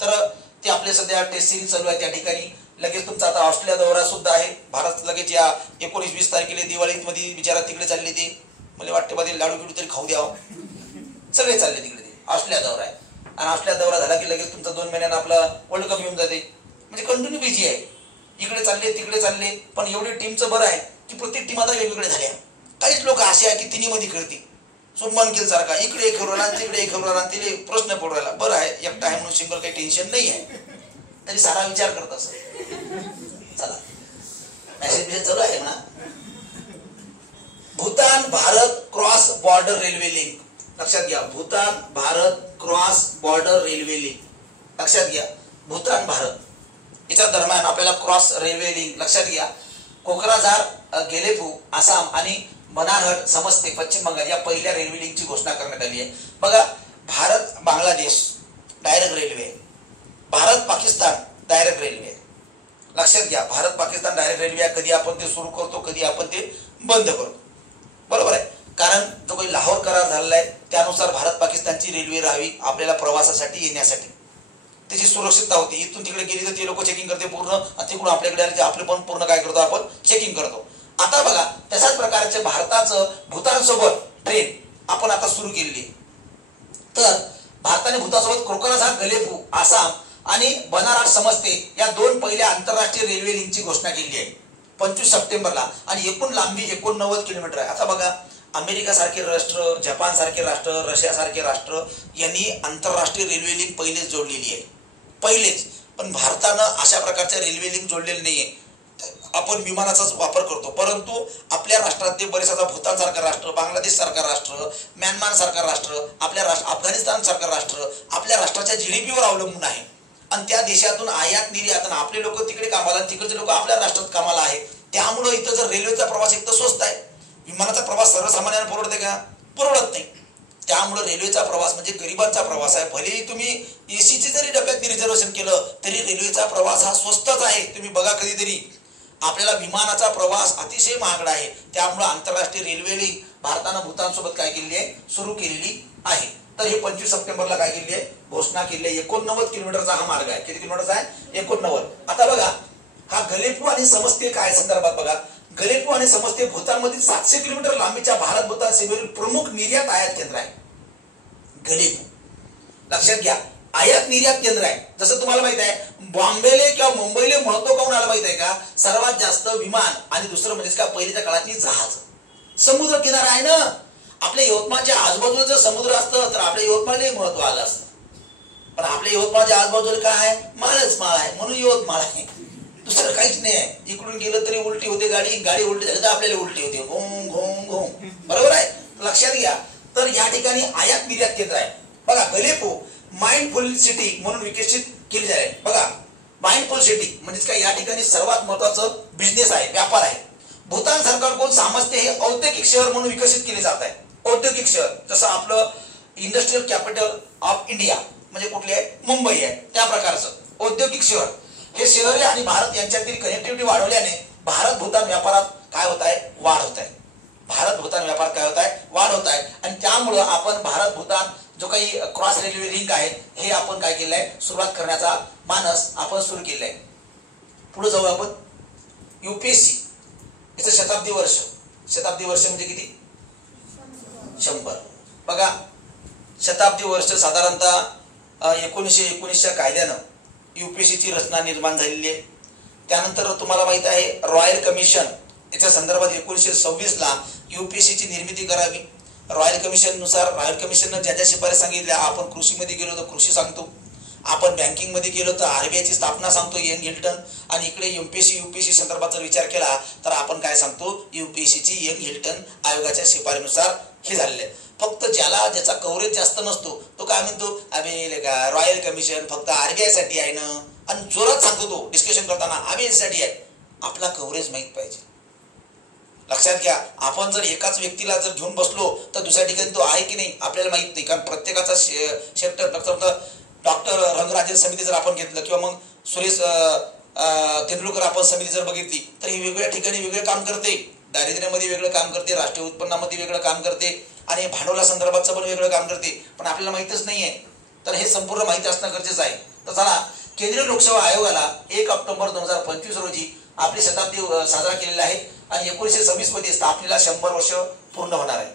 तर ते आपले सध्या टेस्ट सिरीज चालू आहे त्या ठिकाणी. लगेच तुमचा आता ऑस्ट्रेलिया दौरा सुद्धा आहे. भारत लगेच या 19-20 तारखेला दिवाळीत मध्ये बिचारा तिकडे चालले. ते मला वाटते मध्ये लाडू बिडू तरी खाऊ द्यावं, सगळे चालले तिकडे. ते ऑस्ट्रेलिया दौरा आहे आणि ऑस्ट्रेलिया दौरा झाला की लगेच तुमचा 2 महिन्यानं आपला वर्ल्ड कप येऊन जाते. म्हणजे कंटिन्यू बिझी आहे, इकडे चालले तिकडे चालले. पण एवढी टीमचं बरं आहे की प्रत्येक टीम आता वेगवेगळे झाल्या. काहीच लोक असे आहे की तिन्ही मध्ये खेळते, सुमन गिल सारखा इकडे खेळू राहिला तिकडे खेळू राहिला, तिथे प्रश्न पडू राहिला. बरं आहे, एकटा आहे म्हणून सिंगल काही टेन्शन नाही आहे, तरी सारा विचार करत असं. चला मेसेज चालू आहे ना. Bhutan Bharat cross border railway link, लक्षात घ्या. Bhutan Bharat cross border railway link लक्षात घ्या. भूतान भारत याच्या दरम्यान आपल्याला क्रॉस रेल्वे लिंक लक्षात घ्या. कोकराझार गेलेपू आसाम आणि बनारहट समस्ते पश्चिम बंगाल या पहिल्या रेल्वे लिंकची घोषणा करण्यात आली आहे. बघा, Bharat Bangladesh direct railway, Bharat Pakistan direct railway. लक्षात घ्या, भारत पाकिस्तान डायरेक्ट रेल्वे कधी आपण ते सुरू करतो, कधी आपण ते बंद करतो. बरोबर आहे, कारण जो काही लाहोर करार झालेला आहे त्यानुसार भारत पाकिस्तानची रेल्वे राहावी आपल्याला प्रवासासाठी येण्यासाठी, त्याची सुरक्षितता होती. इथून तिकडे गेली तर ते लोक चेकिंग करते पूर्ण, आणि तिकडून आपल्याकडे आले ते आपले पण पूर्ण काय करतो आपण चेकिंग करतो. आता बघा, तशाच प्रकारचे भारताचं भूतान सोबत ट्रेन आपण आता सुरू केलेली. तर भारताने भूतानसोबत कोकराझार गेलेपू आसाम आणि बनारस समस्ते या 2 पहिल्या आंतरराष्ट्रीय रेल्वे लिंकची घोषणा केली आहे 25 सप्टेंबरला, आणि एकूण लांबी 89 किलोमीटर आहे. आता बघा, अमेरिका सारखे राष्ट्र, जपान सारखे राष्ट्र, रशिया सारखे राष्ट्र यांनी आंतरराष्ट्रीय रेल्वे लिंक पहिलेच जोडलेली आहे, पहिलेच. पण भारतानं अशा प्रकारच्या रेल्वे लिंक जोडलेले नाहीये. आपण विमानाचाच वापर करतो, परंतु आपल्या राष्ट्रातले बरेच आता भूतान सारखं राष्ट्र, बांगलादेश सारखं राष्ट्र, म्यानमार सारखं राष्ट्र, आपल्या अफगाणिस्तान सारखं राष्ट्र आपल्या राष्ट्राच्या जीडीपीवर अवलंबून आहे, आणि त्या देशातून आयात निर्यात आपले लोक तिकडे कामाला, तिकडचे लोक आपल्या राष्ट्रात कामाला आहे. त्यामुळे इथं जर रेल्वेचा प्रवास एक तर स्वस्त आहे, विमानाचा प्रवास सर्वसामान्यांना परवडते का? परवडत नाही. त्यामुळे रेल्वेचा प्रवास म्हणजे गरिबांचा प्रवास आहे. भलेही तुम्ही एसीची जरी डब्यात रिझर्वेशन केलं तरी रेल्वेचा प्रवास हा स्वस्तच आहे. तुम्ही बघा कधीतरी, आपल्याला विमानाचा प्रवास अतिशय महागडा आहे. त्यामुळे आंतरराष्ट्रीय रेल्वे लिंक भारतानं भूतान सोबत काय केलेली आहे, सुरू केलेली आहे. तर हे 25 सप्टेंबरला काय केली आहे, घोषणा केली आहे. 89 किलोमीटरचा हा मार्ग आहे. किती किलोमीटरचा आहे? 89. आता बघा, हा गलेपू आणि समस्ते काय संदर्भात बघा, गलेपू आणि समस्ते भूतानमधील 700 किलोमीटर लांबीच्या भारत भूतान सीमेवरील प्रमुख निर्यात आयात केंद्र आहे. गलेपू लक्षात घ्या, आयात निर्यात केंद्र आहे. जसं तुम्हाला माहित आहे, बॉम्बेले किंवा मुंबईले महत्व काऊन आलं माहित आहे का? सर्वात जास्त विमान, आणि दुसरं म्हणजे का पहिल्याच्या काळातली जहाज. समुद्र किनारा आहे ना. आपल्या यवतमाळच्या आजूबाजूला जर समुद्र असतं तर आपल्या यवतमाळला महत्व आलं असतं. पण आपल्या यवतमाळच्या आजूबाजूला काय आहे? माळच माळ आहे, म्हणून यवतमाळ आहे. दुसरं काहीच नाही आहे. इकडून गेलं तरी उलटी होते गाडी, गाडी उलटी झाली तर आपल्याला उलटी होते. घोंग घोंग घोंग. बरोबर आहे, लक्षात घ्या. तर या ठिकाणी आयात निर्यात केंद्र आहे. बघा, गलेपू माइंडफुल सिटी म्हणून विकसित केली जाईल. बघा, माइंडफुल सिटी म्हणजे काय, या ठिकाणी सर्वात महत्वाचं बिझनेस आहे, व्यापार आहे. भूतान सरकारकडून सामस्ते हे औद्योगिक शहर म्हणून विकसित केले जात आहे. औद्योगिक शहर जसं आपलं इंडस्ट्रियल कॅपिटल ऑफ इंडिया म्हणजे कुठले आहे, मुंबई आहे, त्या प्रकारचं औद्योगिक शहर हे शहर आहे. आणि भारत यांच्यातील कनेक्टिव्हिटी वाढवल्याने भारत भूतान व्यापारात काय होत आहे, वाढ होत आहे. भारत भूतान व्यापार काय होत आहे, वाढ होत आहे. आणि त्यामुळं आपण भारत भूतान जो काही क्रॉस रेल्वे लिंक आहे हे आपण काय केलं आहे, सुरुवात करण्याचा मानस आपण सुरू केलेला आहे. पुढे जाऊ आपण. यूपीएससी याचं शताब्दी वर्ष. शताब्दी वर्ष म्हणजे किती? 100. बघा, शताब्दी वर्ष साधारणतः 1919च्या कायद्यानं यूपीएससीची रचना निर्माण झालेली आहे. त्यानंतर तुम्हाला माहित आहे रॉयल कमिशन याच्या संदर्भात 1926ला यूपीएससीची निर्मिती करावी. रॉयल कमिशन नुसार, रॉयल कमिशननं ज्या ज्या शिफारस सांगितल्या, आपण कृषीमध्ये गेलो तर कृषी सांगतो, आपण बँकिंग मध्ये गेलो तर आरबीआयची स्थापना सांगतो यंग हिल्टन, आणि इकडे यूपीएससी संदर्भात जर विचार केला तर आपण काय सांगतो, यूपीएससीची यंग हिल्टन आयोगाच्या शिफारसीनुसार हे झालेले. फक्त ज्याचा कव्हरेज जास्त नसतो तो काय म्हणतो, अबे रॉयल कमिशन फक्त आरबीआय साठी आहे ना, आणि जोरात सांगतो तो डिस्कशन करताना आरबीआय साठी आहे. आपला कव्हरेज माहित पाहिजे. लक्षात घ्या, आपण जर एकाच व्यक्तीला जर घेऊन बसलो तर दुसऱ्या ठिकाणी तो आहे की नाही आपल्याला माहित नाही. कारण प्रत्येकाचा सेक्टर, डॉक्टर रंगराजन समिती जर आपण घेतलं किंवा मग सुरेश तेंडुलकर आपण समिती जर बघितली तर ही वेगवेगळ्या ठिकाणी वेगळे काम करते. दारिद्र्यामध्ये वेगळं काम करते, राष्ट्रीय उत्पन्नामध्ये वेगळं काम करते, आणि भांडवला संदर्भाचं पण वेगळं काम करते. पण आपल्याला माहितच नाहीये. तर हे संपूर्ण माहिती असणं गरजेचं आहे. तर चला, केंद्रीय लोकसेवा आयोगाला 1 ऑक्टोबर 2025 रोजी आपली शताब्दी साजरा केलेला आहे. आणि 1926 मध्ये स्थापनेला 100 वर्ष पूर्ण होणार आहे.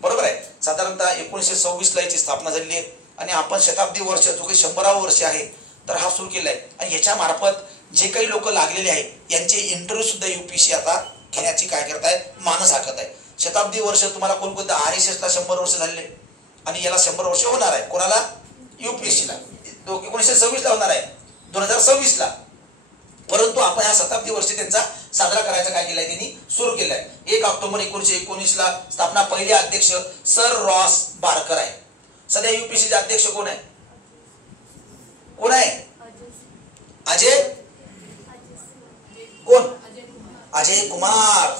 बरोबर आहे. साधारणतः 1926ला याची स्थापना झालेली आहे. आणि आपण शताब्दी वर्ष जो काही 100वे वर्ष आहे तर हा सुरू केला आहे. आणि याच्या मार्फत जे काही लोक लागलेले आहेत यांचे इंटरव्ह्यू सुद्धा यूपीएससी आता घेण्याची काय करताय, मानस आखत आहे. शताब्दी वर्ष तुम्हाला कोणकोणत्या, RSSला 100 वर्ष झालेले आणि याला 100 वर्ष होणार आहे. कोणाला? यूपीएससीला. 1926ला होणार आहे, 2026ला. परंतु आपण ह्या शताब्दी वर्षी त्यांचा साजरा करायचा काय केलाय, त्यांनी सुरू केलाय. 1 ऑक्टोबर 1919ला स्थापना. पहिले अध्यक्ष सर रॉस बार्कर आहे. सध्या यूपीएससीचे अध्यक्ष कोण आहे? कोण आहे? अजय कोण? अजय कुमार.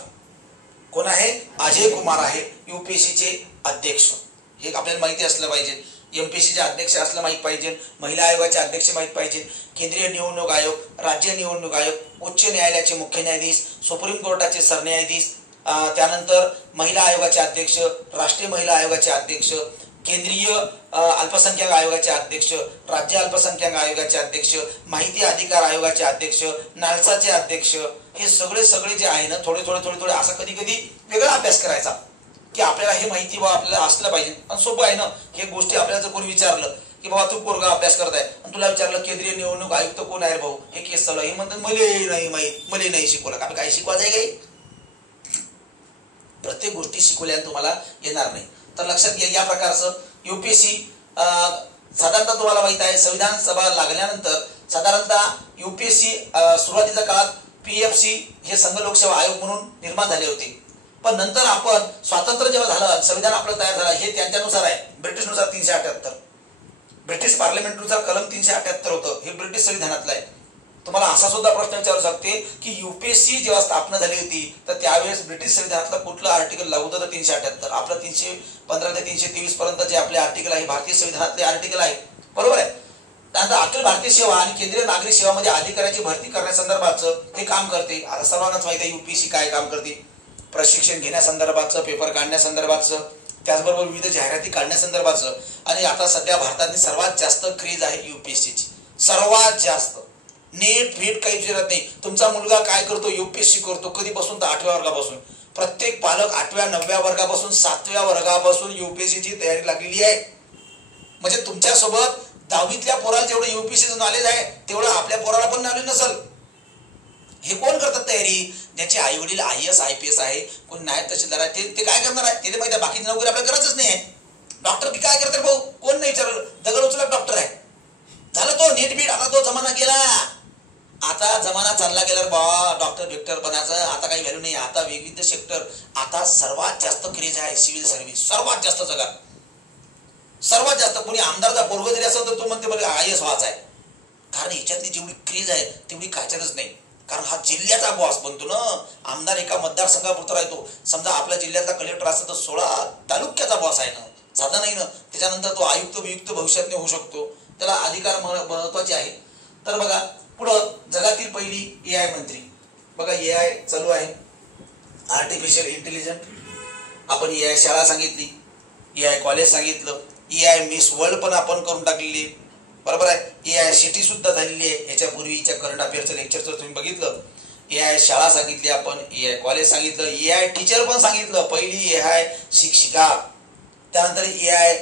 कोण आहे? अजय कुमार आहे यूपीएससीचे अध्यक्ष. हे आपल्याला माहिती असलं पाहिजे. एमपीएससीचे अध्यक्ष असलं माहित पाहिजे, महिला आयोगाचे अध्यक्ष माहित पाहिजे, केंद्रीय निवडणूक आयोग, राज्य निवडणूक आयोग, उच्च न्यायालयाचे मुख्य न्यायाधीश, सुप्रीम कोर्टाचे सरन्यायाधीश, त्यानंतर महिला आयोगाचे अध्यक्ष, राष्ट्रीय महिला आयोगाचे अध्यक्ष, केंद्रीय अल्पसंख्याक आयोगाचे अध्यक्ष, राज्य अल्पसंख्याक आयोगाचे अध्यक्ष, माहिती अधिकार आयोगाचे अध्यक्ष, नालसाचे अध्यक्ष, हे सगळे जे आहे ना थोडे थोडे असा कधी कधी वेगळा अभ्यास करायचा की आपल्याला हे माहिती आपल्याला असलं पाहिजे. आणि सोपं आहे ना हे गोष्टी. आपल्याला जर कोणी विचारलं की बाबा तू पोरगा अभ्यास करत आहे आणि तुला विचारलं केंद्रीय निवडणूक आयुक्त कोण आहे भाऊ, हे केस चालू आहे, हे म्हणतात मला नाही शिकवलं. का काय शिकवायचं आहे? काही प्रत्येक गोष्टी शिकवल्याने तुम्हाला येणार नाही. तर लक्षात घ्या या प्रकारचं यूपीएससी साधारणतः तुम्हाला माहित आहे संविधान सभा लागल्यानंतर साधारणतः यूपीएससी सुरुवातीच्या काळात पीएफसी हे संघ लोकसेवा आयोग म्हणून निर्माण झाले होते. पण नंतर आपण स्वातंत्र्य जेव्हा झालं, संविधान आपलं तयार झालं, हे त्यांच्यानुसार आहे. ब्रिटिशनुसार 378, ब्रिटिश पार्लमेंटनुसार कलम 378 होतं, हे ब्रिटिश संविधानातलं आहे. तुम्हाला असा सुद्धा प्रश्न विचारू शकते की यूपीएससी जेव्हा स्थापना झाली होती तर त्यावेळेस ब्रिटिश संविधानातलं कुठलं आर्टिकल लागू होतं? 378. आपलं 315 ते 323 पर्यंत जे आपले आर्टिकल आहे भारतीय संविधानातले आर्टिकल आहे, बरोबर आहे. त्यानंतर अखिल भारतीय सेवा आणि केंद्रीय नागरी सेवामध्ये अधिकाऱ्याची भरती करण्यासंदर्भाचं हे काम करते. आता सर्वांनाच माहिती आहे यूपीएससी काय काम करते. प्रशिक्षण घेण्यासंदर्भाचं, पेपर काढण्यासंदर्भाचं, त्याचबरोबर विविध जाहिराती काढण्यासंदर्भाचं. आणि आता सध्या भारतातली सर्वात जास्त क्रेज आहे यूपीएससीची, सर्वात जास्त. नेट फेट काही विचारत नाही. तुमचा मुलगा काय करतो? यूपीएससी करतो. कधीपासून? तर 8व्या वर्गापासून. प्रत्येक पालक 8व्या 9व्या वर्गापासून 7व्या वर्गापासून यूपीएससीची तयारी लागलेली आहे. म्हणजे तुमच्यासोबत 10वीतल्या पोराला जेवढं यूपीएससीचं नॉलेज आहे तेवढं आपल्या पोराला पण नॉलेज नसेल. हे कोण करतात तयारी? ज्याचे आई वडील IAS IPS आहे, कोण नायब तहसीलदार आहे, ते काय करणार आहे? ते माहिती आहे बाकीची नोकरी आपल्याला करायचंच नाही आहे. डॉक्टर काय करतात भाऊ? कोण नाही विचारलं. दगड उचलत डॉक्टर आहे. झालं तो नेट बीट. आता तो जमाना गेला. आता जमाना चालला गेला बाबा डॉक्टर बिक्टर बनायचं आता काही व्हॅल्यू नाही. आता विविध सेक्टर. आता सर्वात जास्त क्रेज आहे सिव्हिल सर्व्हिस, सर्वात जास्त जगात, सर्वात जास्त. कोणी आमदारचा पोरगा जरी असेल तर तो म्हणते मला IAS व्हायचा आहे. कारण याच्यातली जेवढी क्रेज आहे तेवढी कायच्यातच नाही. कारण हा जिल्ह्याचा बॉस बनतो ना. आमदार एका मतदारसंघापुरता राहतो. समजा आपल्या जिल्ह्यातला कलेक्टर असेल तर 16 तालुक्याचा बॉस आहे ना, साधा नाही ना. त्याच्यानंतर तो आयुक्त वियुक्त भविष्यात होऊ शकतो. त्याला अधिकार महत्वाचे आहे. तर बघा पुढं जगातील पहिली AI मंत्री. बघा AI चालू आहे, आर्टिफिशियल इंटेलिजन्स. आपण AI शाळा सांगितली, AI कॉलेज सांगितलं, AI मिस वर्ल्ड पण आपण करून टाकलेली, बरोबर आहे. AI सिटी सुद्धा झालेली आहे. याच्यापूर्वीच्या करंट अफेअरचं लेक्चरचं तुम्ही बघितलं. AI शाळा सांगितली आपण, AI कॉलेज सांगितलं, AI टीचर पण सांगितलं. पहिली AI शिक्षिका, त्यानंतर AI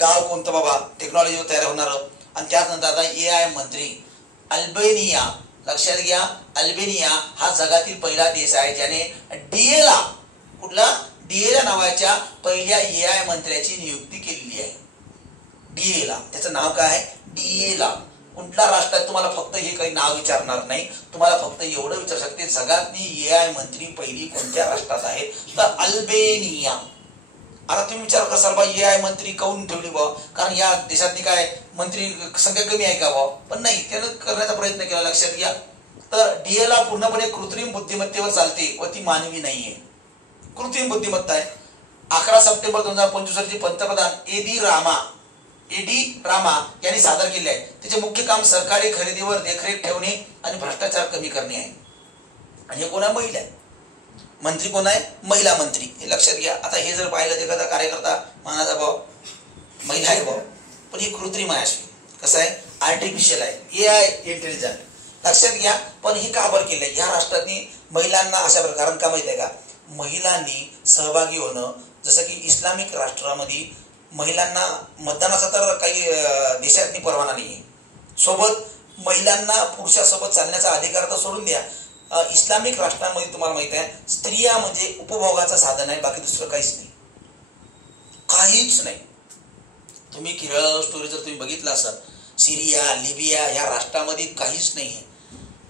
गाव कोणतं बाबा टेक्नॉलॉजीवर तयार होणार, आणि त्यानंतर आता AI मंत्री. अल्बेनिया, लक्षात घ्या, अल्बेनिया हा जगातील पहिला देश आहे ज्याने DA कुठला DA नावाच्या पहिल्या AI मंत्र्याची नियुक्ती केलेली आहे. DA त्याचं नाव काय आहे? DA. कुठला राष्ट्र आहे? तुम्हाला फक्त हे काही नाव विचारणार नाही. तुम्हाला फक्त एवढं विचारू शकते जगातली AI मंत्री पहिली कोणत्या राष्ट्रात आहे? तर अल्बेनिया. आता तुम्ही विचार कसाल बा AI मंत्री काऊन ठेवली बा? कारण या देशातली काय मंत्री संख्या कमी आहे का बा? पण नाही, त्यानं करण्याचा प्रयत्न केला. लक्षात घ्या. तर DA पूर्णपणे कृत्रिम बुद्धिमत्तेवर चालते व ती मानवी नाहीये. कृत्रिम बुद्धिमत्ता आहे. 11 सप्टेंबर 2025 रोजी पंतप्रधान AD रामा यांनी सादर केले आहे. त्याचे मुख्य काम सरकारी खरेदीवर देखरेख ठेवणे आणि भ्रष्टाचार कमी करणे आहे. आणि हे कोणा? महिला आहे. मंत्री कोण आहे? महिला मंत्री. हे लक्षात घ्या. आता हे जर पाहिलं एखादा कार्यकर्ता मानाचा भाव महिला आहे भाऊ, पण ही कृत्रिम आहे. अशी कसं आहे? आर्टिफिशियल आहे, AI इंटेलिजन्स. लक्षात घ्या. पण हे का बरं केलंय? या राष्ट्रांनी महिलांना अशा प्रकारे का माहिती आहे का? महिलांनी सहभागी होणं, जसं की इस्लामिक राष्ट्रामध्ये महिलांना मतदानाचा तर काही देशातनी परवाना नाहीये. सोबत महिलांना पुरुषासोबत चालण्याचा अधिकार तर सोडून द्या. इस्लामिक राष्ट्रांमध्ये तुम्हाला माहित आहे स्त्रिया म्हणजे उपभोगाचं साधन आहे, बाकी दुसरं काहीच नाही, काहीच नाही. तुम्ही केरळ स्टोरी जर तुम्ही बघितलं असाल, सिरिया, लिबिया ह्या राष्ट्रामध्ये काहीच नाहीये.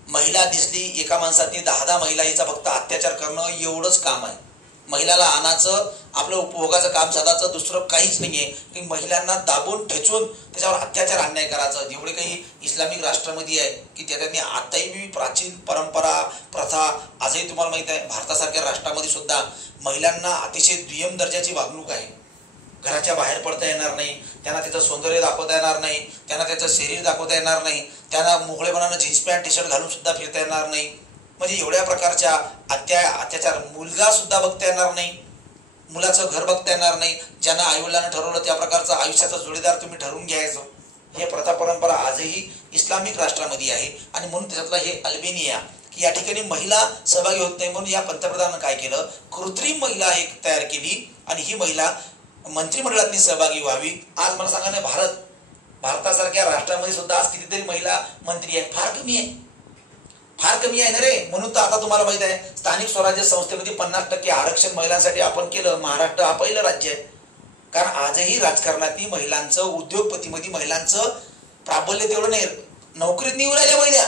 महिला दिसली एका माणसाने 10 महिला याचा फक्त अत्याचार करणं एवढंच काम आहे. महिलाला आणायचं, आपलं उपभोगाचं काम साधायचं, दुसरं काहीच नाहीये की महिलांना दाबून ठेचून त्याच्यावर अत्याचार अन्याय करायचं. जेवढे काही इस्लामिक राष्ट्रामध्ये आहे की त्यांनी आताही प्राचीन परंपरा प्रथा आजही तुम्हाला माहित आहे भारतासारख्या राष्ट्रामध्ये सुद्धा महिलांना अतिशय दुय्यम दर्जाची वागणूक आहे. घराच्या बाहेर पडता येणार नाही, त्यांना त्याचं सौंदर्य दाखवता येणार नाही, त्यांना त्याचं शरीर दाखवता येणार नाही, त्यांना मोकळेपणानं जीन्स पॅन्ट टी शर्ट घालून सुद्धा फिरता येणार नाही. म्हणजे एवढ्या प्रकारच्या अत्याचार. मुलगा सुद्धा बघता येणार नाही, मुलाचं घर बघता येणार नाही. ज्यांना आईवडिलांना ठरवलं त्या प्रकारचा आयुष्याचा जोडीदार तुम्ही ठरवून घ्यायचं. हे प्रथा परंपरा आजही इस्लामिक राष्ट्रामध्ये आहे. आणि म्हणून त्याच्यातला हे अल्बेनिया की या ठिकाणी महिला सहभागी होत नाही म्हणून या पंतप्रधानानं काय केलं, कृत्रिम महिला एक तयार केली आणि ही महिला मंत्रिमंडळातली सहभागी व्हावी. आज मला सांगा नाही, भारतासारख्या राष्ट्रामध्ये सुद्धा आज कितीतरी महिला मंत्री आहेत. फार कमी आहे, फार कमी आहे ना रे. म्हणून तर आता तुम्हाला माहित आहे स्थानिक स्वराज्य संस्थेमध्ये 50% आरक्षण महिलांसाठी आपण केलं. महाराष्ट्र हा पहिलं राज्य आहे. कारण आजही राजकारणातील महिलांचं, उद्योगपतीमध्ये महिलांचं प्राबल्य तेवढं नाही. नोकरीत निवडून राहिल्या महिला,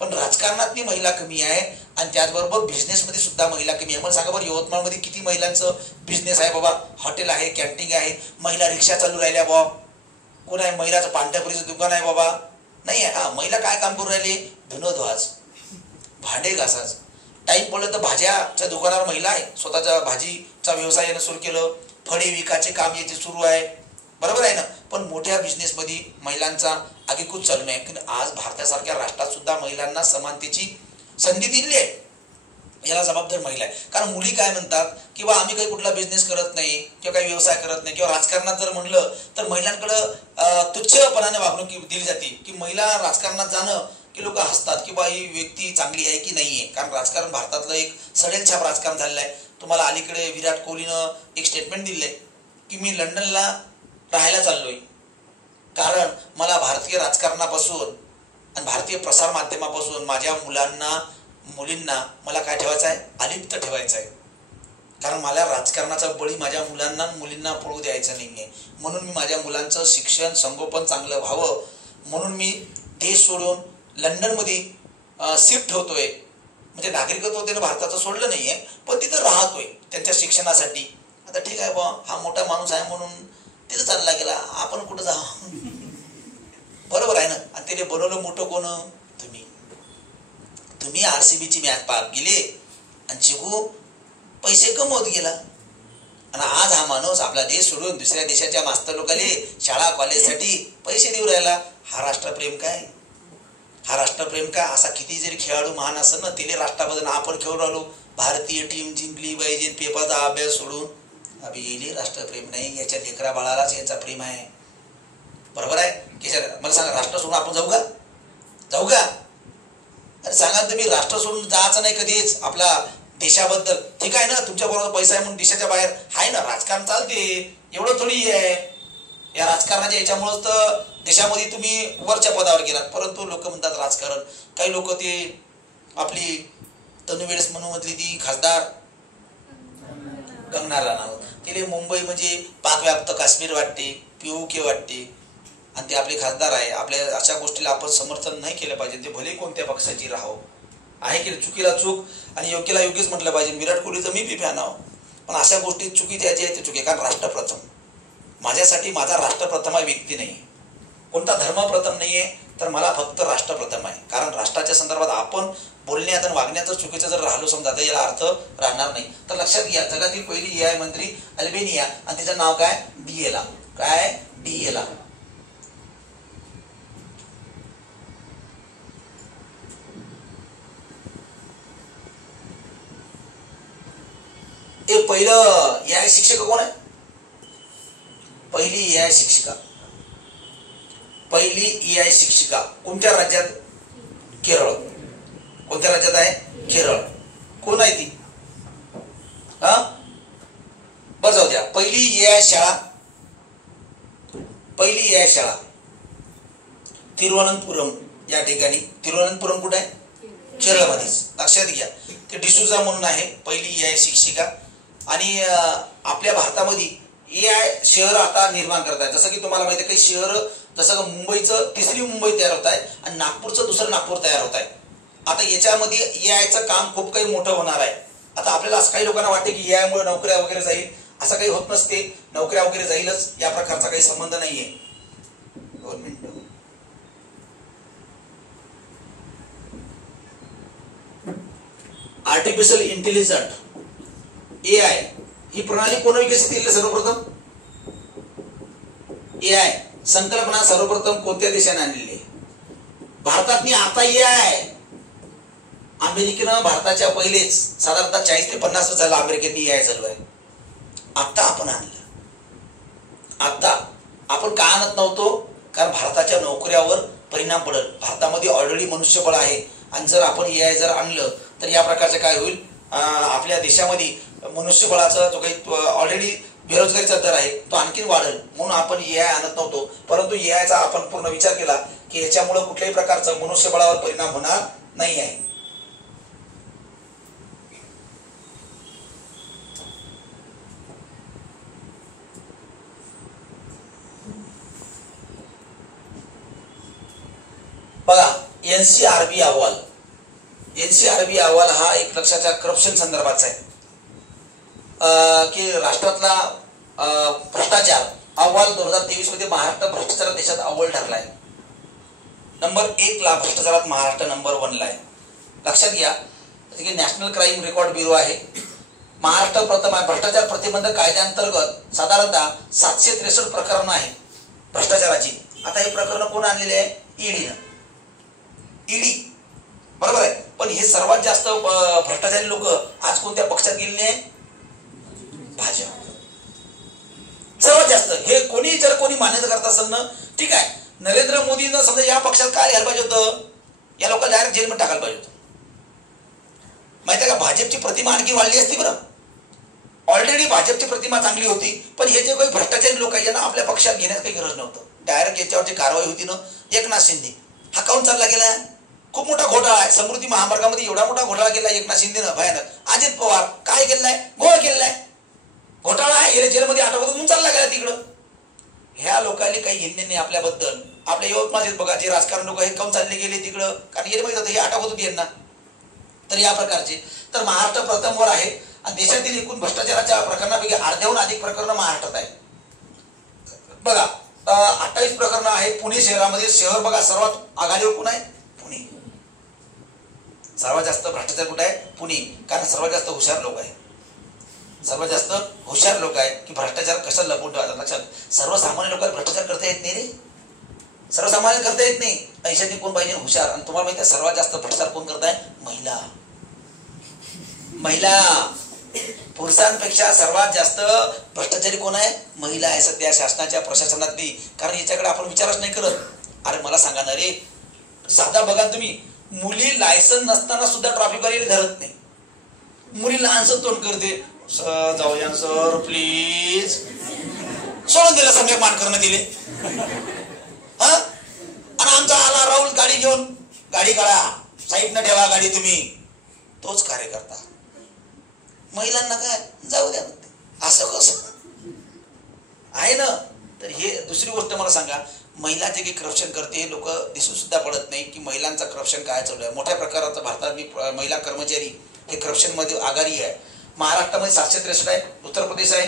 पण राजकारणातली महिला कमी आहे. आणि त्याचबरोबर बिझनेसमध्ये सुद्धा महिला कमी आहे. मला सांगा बरं, यवतमाळमध्ये किती महिलांचं बिझनेस आहे बाबा? हॉटेल आहे, कॅन्टीन आहे, महिला रिक्षा चालू राहिल्या बाबा. कोण आहे? महिलाचं पांढऱ्यापुरीचं दुकान आहे बाबा? नाही आहे. हा, महिला काय काम करून राहिले? धुणं धुवाच, भांडे घासाच. टाईम पडलं तर भाज्याच्या दुकानावर महिला आहे, स्वतःच्या भाजीचा व्यवसाय यानं सुरू केलं. फळे विकायचे काम याचे सुरू आहे, बरोबर आहे ना. पण मोठ्या बिझनेसमध्ये महिलांचा आगीकूच चालू नाही. पण आज भारतासारख्या राष्ट्रात सुद्धा महिलांना समानतेची संधी दिली आहे. याला जबाबदार महिला आहे. कारण मुली काय म्हणतात की बा आम्ही काही कुठला बिझनेस करत नाही किंवा काही व्यवसाय करत नाही, किंवा राजकारणात जर म्हणलं तर महिलांकडं तुच्छपणाने वागणूक दिली जाते. की महिला राजकारणात जाणं की लोक हसतात की बा ही व्यक्ती चांगली आहे की नाहीये. कारण राजकारण भारतातलं एक सडेलछाप राजकारण झालेलं आहे. तुम्हाला अलीकडे विराट कोहलीनं एक स्टेटमेंट दिलंय की मी लंडनला राहायला चाललोय, कारण मला भारतीय राजकारणापासून आणि भारतीय प्रसार माध्यमापासून माझ्या मुलींना मला काय ठेवायचं आहे? अलिप्त ठेवायचं आहे. कारण मला राजकारणाचा बळी माझ्या मुलांना मुलींना पडू द्यायचं नाहीये. म्हणून मी माझ्या मुलांचं शिक्षण संगोपन चांगलं व्हावं म्हणून मी देश सोडून लंडनमध्ये शिफ्ट होतोय. म्हणजे नागरिकत्व त्यानं भारताचं सोडलं नाहीये, पण तिथं राहतोय त्यांच्या शिक्षणासाठी. आता ठीक आहे बा, हा मोठा माणूस आहे म्हणून तिथं चालला गेला, आपण कुठं जा? बरोबर आहे ना. आणि त्याने बनवलं मोठं कोण? तुम्ही RCBची मॅच पार गेले आणि जिंकू पैसे कमवत गेला. आणि आज हा माणूस आपला देश सोडून दुसऱ्या देशाच्या मास्तर लोकांले शाळा कॉलेजसाठी पैसे देऊ राहिला. हा राष्ट्रप्रेम काय? हा राष्ट्रप्रेम काय? असा किती जरी खेळाडू महान असेल ना, तिने राष्ट्राबद्दल आपण खेळून राहिलो, भारतीय टीम जिंकली पाहिजे, पेपरचा अभ्यास सोडून. अभि येले राष्ट्रप्रेम नाही, याच्या लेकरा बाळालाच यांचा प्रेम आहे. बरोबर आहे की? मला सांगा, राष्ट्र सोडून आपण जाऊ का? जाऊ का? अरे सांगा तुम्ही, राष्ट्र सोडून जायचं नाही कधीच. आपला देशाबद्दल ठीक आहे ना, तुमच्या बरोबर पैसा आहे म्हणून देशाच्या बाहेर आहे ना, राजकारण चालते, एवढं थोडी आहे. या राजकारणाच्या याच्यामुळेच तर देशामध्ये तुम्ही वरच्या पदावर गेलात. परंतु लोक म्हणतात राजकारण. काही लोक ते आपली तनुवेड्स म्हणून मधली ती खासदार कंगना राणावत, तिला मुंबई म्हणजे पाकव्याप्त काश्मीर वाटते, POK वाटते. आणि ते आपले खासदार आहे. आपल्या अशा गोष्टीला आपण समर्थन नाही केलं पाहिजे. ते भले कोणत्या पक्षाची राहो, आहे की चुकीला चूक आणि योग्यला योग्यच म्हटलं पाहिजे. विराट कोहलीचं मी फॅन आहो, पण अशा गोष्टी चुकी त्याची आहे ते चुकी. कारण राष्ट्रप्रथम, माझ्यासाठी माझा राष्ट्रप्रथम आहे, व्यक्ती नाही. कोणता धर्म प्रथम नाहीये, तर मला फक्त राष्ट्रप्रथम आहे. कारण राष्ट्राच्या संदर्भात आपण बोलण्यात आणि वागण्याचं चुकीचं जर राहिलो समजा तर याला अर्थ राहणार नाही. तर लक्षात घ्या, जगातील पहिली AI मंत्री अल्बेनिया आणि तिचं नाव काय? डिएला. काय? डिएला. एक पहिलं AI शिक्षिका कोण आहे? पहिली AI शिक्षिका, पहिली AI शिक्षिका कोणत्या राज्यात? केरळ. कोणत्या राज्यात आहे? केरळ. कोण आहे ती? हा, बरं जाऊ द्या. पहिली AI शाळा, पहिली AI शाळा तिरुवनंतपुरम या ठिकाणी. तिरुवनंतपुरम कुठे आहे? केरळमध्येच. लक्षात घ्या, ते डिसूजा म्हणून आहे पहिली AI शिक्षिका. आणि आपल्या भारतामध्ये AI शहर आता निर्माण करत आहे. जसं की तुम्हाला माहिती आहे, काही शहर जसं का मुंबईचं तिसरी मुंबई तयार होत आहे आणि नागपूरचं दुसरं नागपूर तयार होत आहे. आता याच्यामध्ये AIचं काम खूप काही मोठं होणार आहे. आता आपल्याला असं काही लोकांना वाटते की यामुळे नोकऱ्या वगैरे जाईल, असं काही होत नसते. नोकऱ्या वगैरे जाईलच, या प्रकारचा काही संबंध नाहीये. 2 मिनिटं. आर्टिफिशियल इंटेलिजंट AI ही प्रणाली कोण विकसित केली? सर्वप्रथम AI संकल्पना सर्वप्रथम कोणत्या देशाने आणलेली आहे? भारतातनी आता AI अमेरिकेनं भारताच्या पहिलेच साधारणतः 40 ते 50 वर्ष झालं अमेरिकेत AI चालू आहे. आता आपण आणलं. आता आपण का आणत नव्हतो? कारण भारताच्या नोकऱ्यावर परिणाम पडेल. भारतामध्ये ऑलरेडी मनुष्यबळ आहे आणि जर आपण AI जर आणलं तर या प्रकारचं काय होईल? आपल्या देशामध्ये मनुष्यबळाचा जो काही ऑलरेडी बेरोजगारीचा दर आहे तो आणखी वाढेल, म्हणून आपण AI आणत नव्हतो. परंतु AIचा आपण पूर्ण विचार केला की याच्यामुळे कुठल्याही प्रकारचा मनुष्यबळावर परिणाम होणार नाही आहे. बघा, NCRB अहवाल. NCRB अहवाल हा एक लक्षाच्या करप्शन संदर्भाचा आहे की राष्ट्रातला भ्रष्टाचार अहवाल 2023 मध्ये महाराष्ट्र भ्रष्टाचार देशात अव्वल ठरलाय. नंबर 1 ला भ्रष्टाचारात महाराष्ट्र नंबर 1 ला आहे. लक्षात घ्या की नॅशनल क्राईम रेकॉर्ड ब्युरो आहे. महाराष्ट्र प्रथम आहे. भ्रष्टाचार प्रतिबंधक कायद्याअंतर्गत साधारणतः 763 प्रकरणं आहेत भ्रष्टाचाराची. आता हे प्रकरण कोण आणलेले आहे? ईडी. बरोबर आहे. पण हे सर्वात जास्त भ्रष्टाचारी लोक आज कोणत्या पक्षात गेलेले आहे? भाजप. सर्वात जास्त. हे कोणी जर कोणी मान्यता करत असेल ना, ठीक आहे, नरेंद्र मोदींना समजा या पक्षात काय घ्यायला पाहिजे होतं? या लोकांना डायरेक्ट जेलमध्ये टाकायला पाहिजे होतं. माहिती आहे का? भाजपची प्रतिमा आणखी वाढली असती. बरं, ऑलरेडी भाजपची प्रतिमा चांगली होती, पण हे जे काही भ्रष्टाचारी लोक आहेत यांना आपल्या पक्षात घेण्यात काही गरज नव्हतं. डायरेक्ट याच्यावरची कारवाई होती ना. एकनाथ शिंदे हा काऊन चालला गेला? खूप मोठा घोटाळा आहे. समृद्धी महामार्गामध्ये एवढा मोठा घोटाळा केला एकनाथ शिंदेनं, भयानक. अजित पवार काय केलाय? घोळ केलाय. घोटाळा आहे, जेलमध्ये आठवतून चालला गेला तिकडं. ह्या लोकांनी काही घेणे नाही आपल्याबद्दल. आपल्या यवतमाळचे बघा जे राजकारण लोक हे काऊन चालले गेले तिकडं, कारण हे माहित होतं हे आठवत होती यांना. तर या प्रकारचे तर महाराष्ट्र प्रथमवर आहे आणि देशातील एकूण भ्रष्टाचाराच्या प्रकरणापैकी अर्ध्याहून अधिक प्रकरणं महाराष्ट्रात आहे. बघा, 28 प्रकरणं आहेत पुणे शहरामध्ये. शहर बघा सर्वात आघाडीवर कोण आहे? पुणे. सर्वात जास्त भ्रष्टाचार कुठे आहे? पुणे. कारण सर्वात जास्त हुशार लोक आहे. सर्वात जास्त हुशार लोक आहे की भ्रष्टाचार कसा लपून ठेवायचा. लक्षात, सर्वसामान्य लोकांना भ्रष्टाचार करता येत नाही रे. सर्वसामान्य करता येत नाही. ऐशाने कोण पाहिजे? हुशार. आणि तुम्हाला माहिती आहे सर्वात जास्त भ्रष्टाचार कोण करताय? महिला. पुरुषांपेक्षा सर्वात जास्त भ्रष्टाचारी कोण आहे? महिला आहे सध्या शासनाच्या प्रशासनातली. कारण याच्याकडे आपण विचारच नाही करत. अरे मला सांगा ना रे, साधा बघा तुम्ही, मुली लायसन नसताना सुद्धा ट्रॅफिक वाले धरत नाही. मुली लहानसं तोंड करते, जाऊया सर प्लीज, सोडून दिलं सम्यक मान करणं दिले. हा, आणि आमचा आला राहुल गाडी घेऊन, गाडी काढा, साईडनं ठेवा गाडी तुम्ही. तोच कार्यकर्ता. महिलांना काय जाऊ द्या म्हणते. असं कसं आहे ना. तर हे दुसरी गोष्ट मला सांगा, महिला जे काही करप्शन करते लोक दिसून सुद्धा पडत नाही की महिलांचं करप्शन काय चालू आहे. मोठ्या प्रकाराचं भारतात महिला कर्मचारी हे करप्शन मध्ये आघाडी आहे. महाराष्ट्रामध्ये 763 आहे, उत्तर प्रदेश आहे,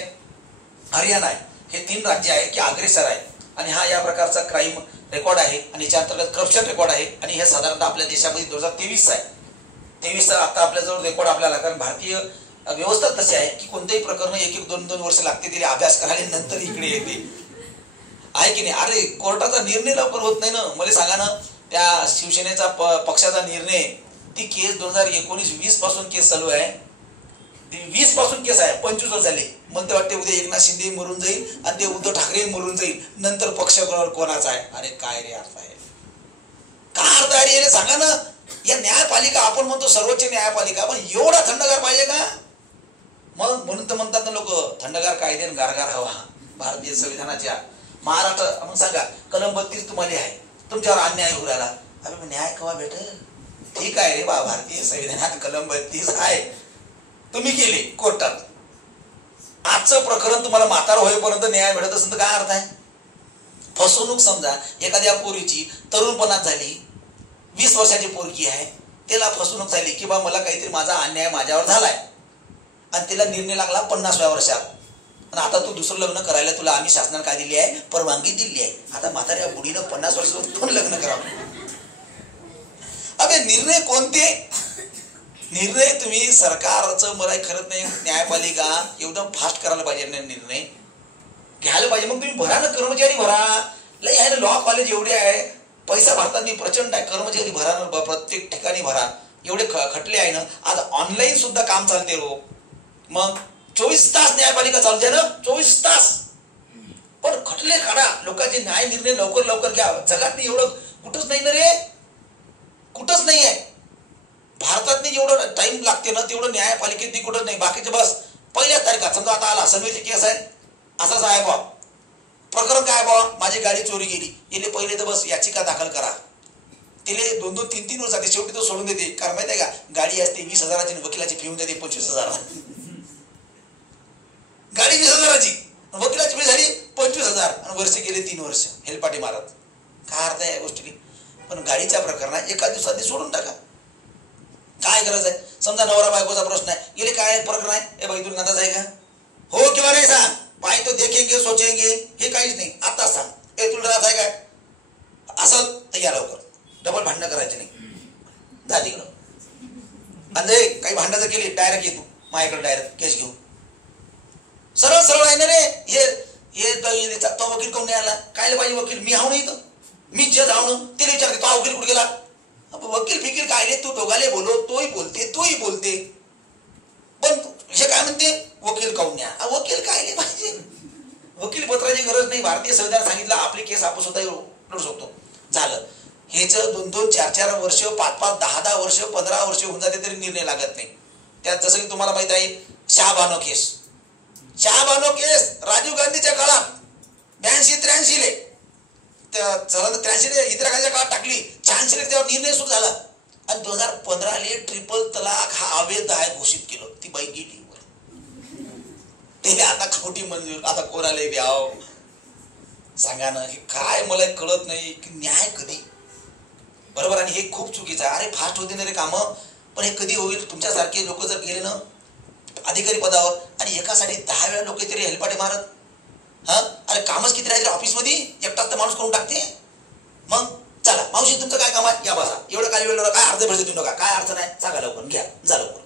हरियाणा आहे. हे 3 राज्य आहे की अग्रेसर आहे. आणि हा या प्रकारचा क्राईम रेकॉर्ड आहे आणि याच्या अंतर्गत करप्शन रेकॉर्ड आहे. आणि हे साधारणतः आपल्या देशामध्ये 2023 आहे. 23 आता आपल्याजवळ रेकॉर्ड आपल्याला, कारण भारतीय व्यवस्था तशी आहे की कोणतेही प्रकरण 1-1, 2-2 वर्ष लागते तरी अभ्यास करायला नंतर इकडे येते, आहे की नाही. अरे कोर्टाचा निर्णय लवकर होत नाही ना. मला सांगा ना, त्या शिवसेनेचा पक्षाचा निर्णय, ती केस 2019-20 पासून केस चालू आहे. 20 पासून केस आहे, 25 वर्ष झाले. म्हणते वाटते उद्या एकनाथ शिंदे मरून जाईल आणि ते उद्धव ठाकरे मरून जाईल, नंतर पक्ष कोणाचा आहे. अरे काय रे अर्थ आहे? काय अर्थ आहे रे सांगा ना. या न्यायपालिका आपण म्हणतो सर्वोच्च न्यायपालिका, पण एवढा थंडगार पाहिजे का? मग म्हणून तर म्हणतात ना लोक, थंडगार कायदे गारगार हवा भारतीय संविधानाच्या. महाराष्ट्र आपण सांगा कलम 32 तुम्हाला आहे, तुमच्यावर अन्याय होऊ राहिला. अरे न्याय केव्हा भेटेल? ठीक आहे रे बा, भारतीय संविधानात कलम 32 आहे, तुम्ही गेले कोर्टात. आजचं प्रकरण तुम्हाला म्हातार होईपर्यंत न्याय भेटत असेल तर काय अर्थ आहे? फसवणूक समजा एखाद्या पोरीची तरुणपणात झाली, 20 वर्षाची पोरगी आहे, त्याला फसवणूक झाली की बा मला काहीतरी माझा अन्याय माझ्यावर झालाय, आणि तिला निर्णय लागला 50व्या वर्षात, आणि आता तू दुसरं लग्न करायला तुला आम्ही शासनाने काय दिली आहे, परवानगी दिली आहे. आता म्हाताऱ्या बुढीनं 50 वर्षात दोन लग्न करावं. अबे निर्णय कोणते? निर्णय तुम्ही सरकारचं मला खरंच नाही, न्यायपालिका एकदम फास्ट करायला पाहिजे, निर्णय घ्यायला पाहिजे. मग तुम्ही भरा ना, कर्मचारी भरा. लई आहे ना, लॉ कॉलेज एवढे आहे, पैसा भारतात प्रचंड आहे, कर्मचारी भरा ना, प्रत्येक ठिकाणी भरा. एवढे खटले आहे ना, आज ऑनलाईन सुद्धा काम चालते हो. मग 24 तास न्यायपालिका चालते ना, 24 तास. पण खटले काढा, लोकांचे न्याय निर्णय लवकर लवकर घ्या. जगात नाही एवढं कुठंच नाही ना रे, कुठंच नाही आहे. भारतात नाही जेवढं टाइम लागते ना तेवढं न्यायपालिकेत नाही, कुठंच नाही. बाकीचे बस पहिल्या तारखात समजा आता आला सनवेची केस आहे, असाच आहे बा, प्रकरण काय बा, माझी गाडी चोरी गेली, येले पहिले तर बस याचिका दाखल करा. तिले 2-2, 3-3 वर्ष जाते, शेवटी तो सोडून देते. कारण माहिती आहे का, गाडी असते 20,000ची, वकिलाची फी होऊन जाते 25,000. गाडी 20,000ची, वकिलाची फी झाली 25,000, आणि वर्ष गेले 3 वर्ष हेलपाटी मारत. काय अर्थ आहे या गोष्टी? पण गाडीच्या प्रकरणात एका दिवसात सोडून टाका. काय गरज आहे? समजा नवरा बायकोचा प्रश्न आहे, गेले काय प्रकरण आहे, ए बाई तुला अंदाज आहे का? हो किंवा नाही सांग. पाय तो देखेंगे सोचेंगे हे काहीच नाही, आता सांग. ए तुला राहत आहे काय? असं तर या लवकर, डबल भांडणं करायचे नाही, जा तिकडं. आणि काही भांडणं जर केली डायरेक्ट येतो माझ्याकडे, डायरेक्ट केस घेऊन. सरळ सरळ आहे ना रे. हे तो वकील कोण नाही आला, काय पाहिजे वकील? मी हाव नाही, तर मी जे धाव ना तिला विचारते तो वकील कुठे गेला. वकील फिकीर काय, तू दोघाले बोलो, तोही बोलते. पण हे काय म्हणते, वकील काऊन न्या. वकील काय पाहिजे, वकील पत्राची गरज नाही. भारतीय संविधान सांगितलं आपली केस आपण स्वतः लढू शकतो. झालं. हेच 2-2, 4-4 वर्ष, 5-5, 10-10 वर्ष, 15 वर्ष होऊन जाते तरी निर्णय लागत नाही. त्यात जसं की तुम्हाला माहित आहे शहाबानो केस राजीव गांधीच्या काळात 82-83 इंदिरा गांधीच्या काळात टाकली, 86 तेव्हा निर्णय सुरू झाला, आणि 2015 ट्रिपल तलाक हा अवैध आहे घोषित केलं. ती बाई गेली त्याला आता खोटी मंजूर. आता कोणाला द्याव सांगा ना, हे काय मला कळत नाही की न्याय कधी, बरोबर. आणि हे खूप चुकीचं आहे. अरे फास्ट होते ना रे कामं, पण हे कधी होईल? तुमच्यासारखे लोक जर गेले ना अधिकारी पदावर, आणि एकासाठी 10 वेळा लोक तरी हेलपाटे मारत, हा अरे कामच किती राहते ऑफिसमध्ये, एकटाच तर माणूस करून टाकते. मग चला मावशी तुमचं काय काम आहे, या बसा, एवढं काही वेळ काय अर्ध भेटते तुम्ही, काय अडचण आहे सांगा लवकर, घ्या जा लवकर.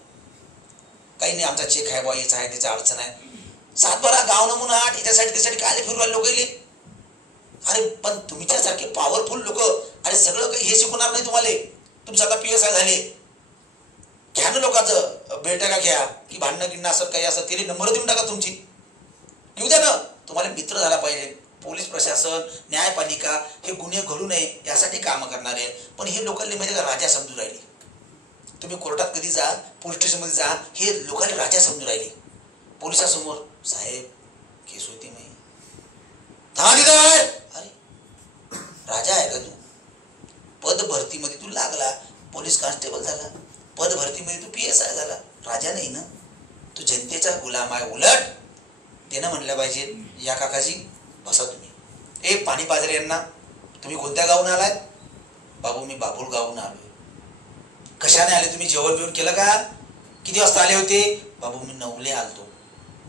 काही नाही आमचा चेक आहे बा, याचा आहे त्याचा अडचण आहे, 7-12 गाव नमुना 8, याच्यासाठी त्यासाठी काय फिरू लोक गेले. अरे पण तुमच्यासारखे पॉवरफुल लोक, अरे सगळं काही हे शिकवणार नाही तुम्हाला. तुमचं आता PSI झाले, घ्या ना लोकांचं बैठका घ्या, की भांडणं गिणणं असं काही असं तरी नंबर देऊन टाका तुमची, येऊ द्या ना. तुम्हाला मित्र झाला पाहिजे. पोलीस प्रशासन, न्यायपालिका हे गुन्हे घडू नये यासाठी कामं करणारे. पण हे लोकांना माहिती का राजा समजून राहिले. तुम्ही कोर्टात कधी जा, पोलीस स्टेशनमध्ये जा, हे लोकांना राजा समजून राहिले. पोलिसासमोर साहेब केस होती नाही, अरे राजा आहे का तू? पद भरतीमध्ये तू लागला, पोलीस कॉन्स्टेबल झाला, पद भरतीमध्ये तू PSI झाला, राजा नाही ना, तू जनतेचा गुलाम आहे. उलट त्यानं म्हणलं पाहिजे, या काकाजी बसा तुम्ही. ए पाणी पाजरे यांना, तुम्ही कोणत्या गावून आलात? बाबू मी बाबुळ गावून आलोय. कशाने आले तुम्ही? जेवण बिवण केलं का? किती वाजता आले होते? बाबू मी 9 आलतो.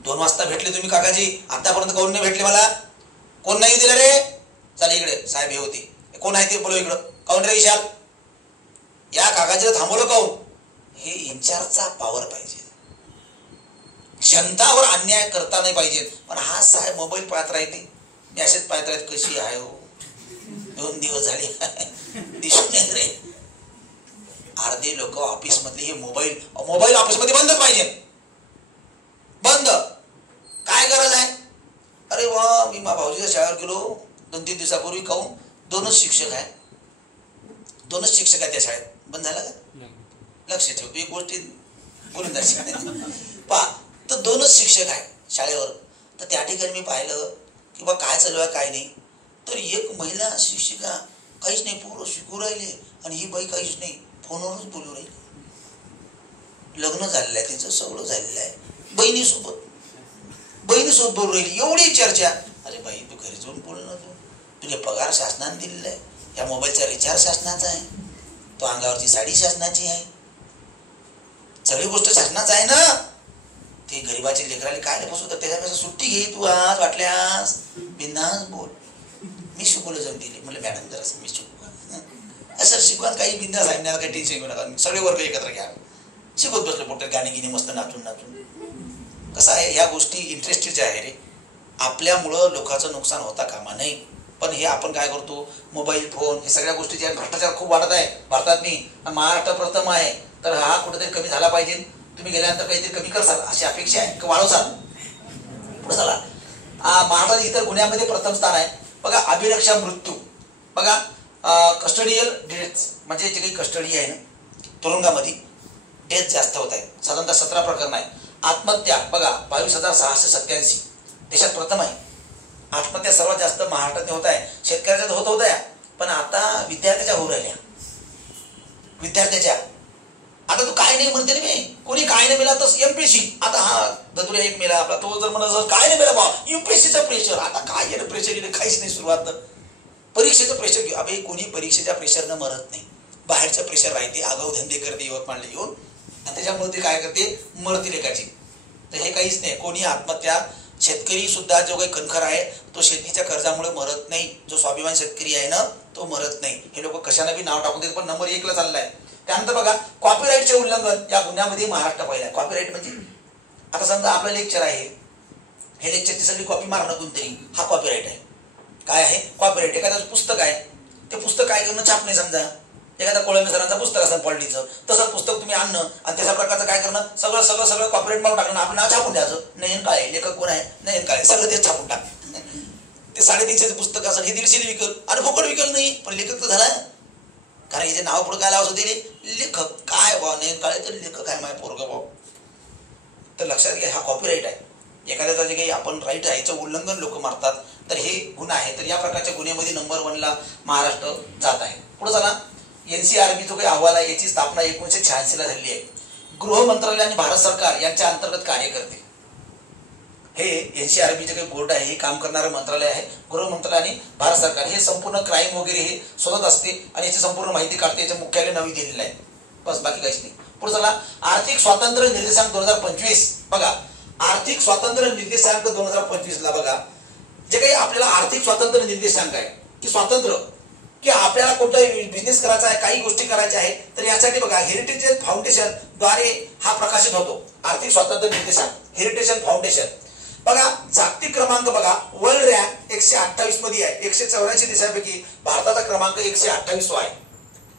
2 वाजता भेटले तुम्ही काकाजी, आतापर्यंत कोण नाही भेटले मला? कोण नाही दिलं रे? चला इकडे साहेब हे होते, कोण आहे ते बोलव इकडं. काऊन रे विशाल, या काकाजीला थांबवलं काऊन? हे इन्चार्जचा पॉवर पाहिजे, जनतावर अन्याय करता नाही पाहिजे. पण हा साहेब मोबाईल पाहत राहते, मॅसेज पाहत राहते, कशी आहे हो, 2 दिवस झाले दिसून नाही रे. अर्धे लोक ऑफिस मधले हे मोबाईल ऑफिसमध्ये बंदच पाहिजे, बंद. काय गरज आहे? अरे वा, मी मा भाऊजीच्या शाळेवर गेलो 2-3 दिवसापूर्वी, काहून 2च शिक्षक आहे, 2च शिक्षक आहेत त्या शाळेत. बंद झाला का? लक्ष ठेव, एक गोष्टी बोलून जायची पा, तर 2च शिक्षक आहे शाळेवर. तर त्या ठिकाणी मी पाहिलं की बा काय चालू आहे काय नाही, तर एक महिला शिक्षिका काहीच नाही, पूर्ण शिकू राहिले, आणि ही बाई काहीच नाही, फोनवरच बोलू राहिली. लग्न झालेलं आहे तिचं, सगळं झालेलं आहे, बहिणीसोबत बोलू राहिली, एवढी चर्चा. अरे बाई तू घरी जाऊन बोल ना, तुझे पगार शासनाने दिलेला आहे, या मोबाईलचा रिचार्ज शासनाचा आहे, तो अंगावरची साडी शासनाची आहे, सगळी गोष्ट शासनाचं आहे ना. ते गरिबाचे लेकराले काय नाही फसवतात, त्याच्यापेक्षा सुट्टी घे तू आज वाटल्यास बिंदास बोल. मी शिकवलं जम दिले म्हणलं मॅडम जरा मी शिकू सर शिकवा काही बिंदास सांगण्याला काही टेन्शन घेऊ नका, सगळे वर्ग एकत्र घ्या. शिकवत बसलो मोठे गाणी गिणी मस्त नाचून नाचून. कसं आहे ह्या गोष्टी इंटरेस्टेड आहे रे, आपल्यामुळं लोकांचं नुकसान होता कामा नाही. पण हे आपण काय करतो, मोबाईल फोन हे सगळ्या गोष्टीचे भ्रष्टाचार खूप वाढत आहे भारतात. महाराष्ट्र प्रथम आहे, तर हा कुठेतरी कमी झाला पाहिजे. तुम्ही गेल्यानंतर काहीतरी कमी करसाल अशी अपेक्षा आहे, वाढवसाल पुढे झाला. महाराष्ट्रात इतर गुन्ह्यामध्ये प्रथम स्थान आहे बघा. अभिरक्षा मृत्यू बघा, कस्टडियल डेथ्स म्हणजे जे काही कस्टडी आहे ना तुरुंगामध्ये डेथ जास्त होत आहे, साधारणतः 17 प्रकरण आहे. आत्महत्या बघा 22,687 देशात प्रथम आहे. आत्महत्या सर्वात जास्त महाराष्ट्रात होत आहे. शेतकऱ्याच्या होत होत्या, पण आता विद्यार्थ्याच्या होऊ राहिल्या. विद्यार्थ्याच्या आता तू काय नाही म्हणते ना मी, कोणी काय नाही मिळाला तर एमपीएससी. आता हा धतुऱ्या एक मिळाला आपला, तो जर म्हणत काय नाही मिळाला बा युपीएससीचं प्रेशर. आता काय आहे प्रेशर येणं काहीच नाही, सुरुवात परीक्षेचं प्रेशर घेऊ. अभे कोणी परीक्षेच्या प्रेशरनं मरत नाही, बाहेरचं प्रेशर राहते. आगाऊ धंदे करते यवतमाळला येऊन, आणि त्याच्यामुळे ते काय करते मरती लेखाची. तर हे काहीच नाही. कोणी आत्महत्या, शेतकरी सुद्धा जो काही कणखर आहे तो शेतीच्या कर्जामुळे मरत नाही. जो स्वाभिमान शेतकरी आहे ना तो मरत नाही. हे लोक कशाने बी नाव टाकून देत, पण नंबर 1 ला चाललाय. त्यानंतर बघा कॉपीराईटचे उल्लंघन या गुन्ह्यामध्ये महाराष्ट्र पहिला आहे. कॉपीराईट म्हणजे आता समजा आपलं लेक्चर आहे, हे लेक्चरची सगळी कॉपी मारणं कोणतरी, हा कॉपीराईट आहे. काय आहे कॉपीराईट? एखादं पुस्तक आहे, ते पुस्तक काय करणं छापणे. समजा एखादा कोळंबे सरांचं पुस्तक असेल पॉलिटीचं, तसं पुस्तक तुम्ही आणणं आणि त्याच्या प्रकारचं काय करणं, सगळं सगळं सगळं कॉपीराईट मारून टाकणं, आपलं नाव छापून द्यायचं. नयन काळे लेखक कोण आहे, नयन काळे, सगळं ते छापून टाक. ते 350 पुस्तक असेल, हे 150 विकल आणि फुकट विकल नाही, पण लेखक तर झाला. कारण याचे नाव पुढे काय लावायचं होते लेखक. काय भाऊ नयन काळे तर लेखक आहे माझ्या पोरग भाऊ. तर लक्षात घ्या हा कॉपीराईट आहे. एखाद्याचा जे काही आपण राईट आहे याचं उल्लंघन लोक मारतात, तर हे गुन्हा आहे. तर या प्रकारच्या गुन्ह्यामध्ये नंबर 1 ला महाराष्ट्र जात आहे. पुढे चला, एनसीआरबी जो काही अहवाल आहे याची स्थापना 1986 ला झाली आहे. गृह मंत्रालय आणि भारत सरकार यांच्या अंतर्गत कार्य करते. हे एनसीआरबी जे काही बोर्ड आहे हे काम करणारं मंत्रालय आहे. गृह मंत्रालय आणि भारत सरकार हे संपूर्ण क्राईम वगैरे हे शोधत असते आणि याची संपूर्ण माहिती काढते. याचं मुख्यालय नवी दिल्लीला आहे, बस बाकी काहीच नाही. पुढे चला, आर्थिक स्वातंत्र्य निर्देशांक 2025 बघा. आर्थिक स्वातंत्र्य निर्देशांक 2025 ला बघा, जे काही आपल्याला आर्थिक स्वातंत्र्य निर्देशांक आहे की स्वातंत्र्य की आपल्याला कोणताही बिझनेस करायचा आहे, काही गोष्टी करायच्या आहे, तर यासाठी बघा हेरिटेज फाउंडेशन द्वारे हा प्रकाशित होतो. आर्थिक स्वातंत्र्य निर्देशांक हेरिटेज फाउंडेशन बघा. जागतिक क्रमांक बघा, वर्ल्ड रँक 128 मध्ये आहे. 184 देशांपैकी भारताचा क्रमांक 128 आहे.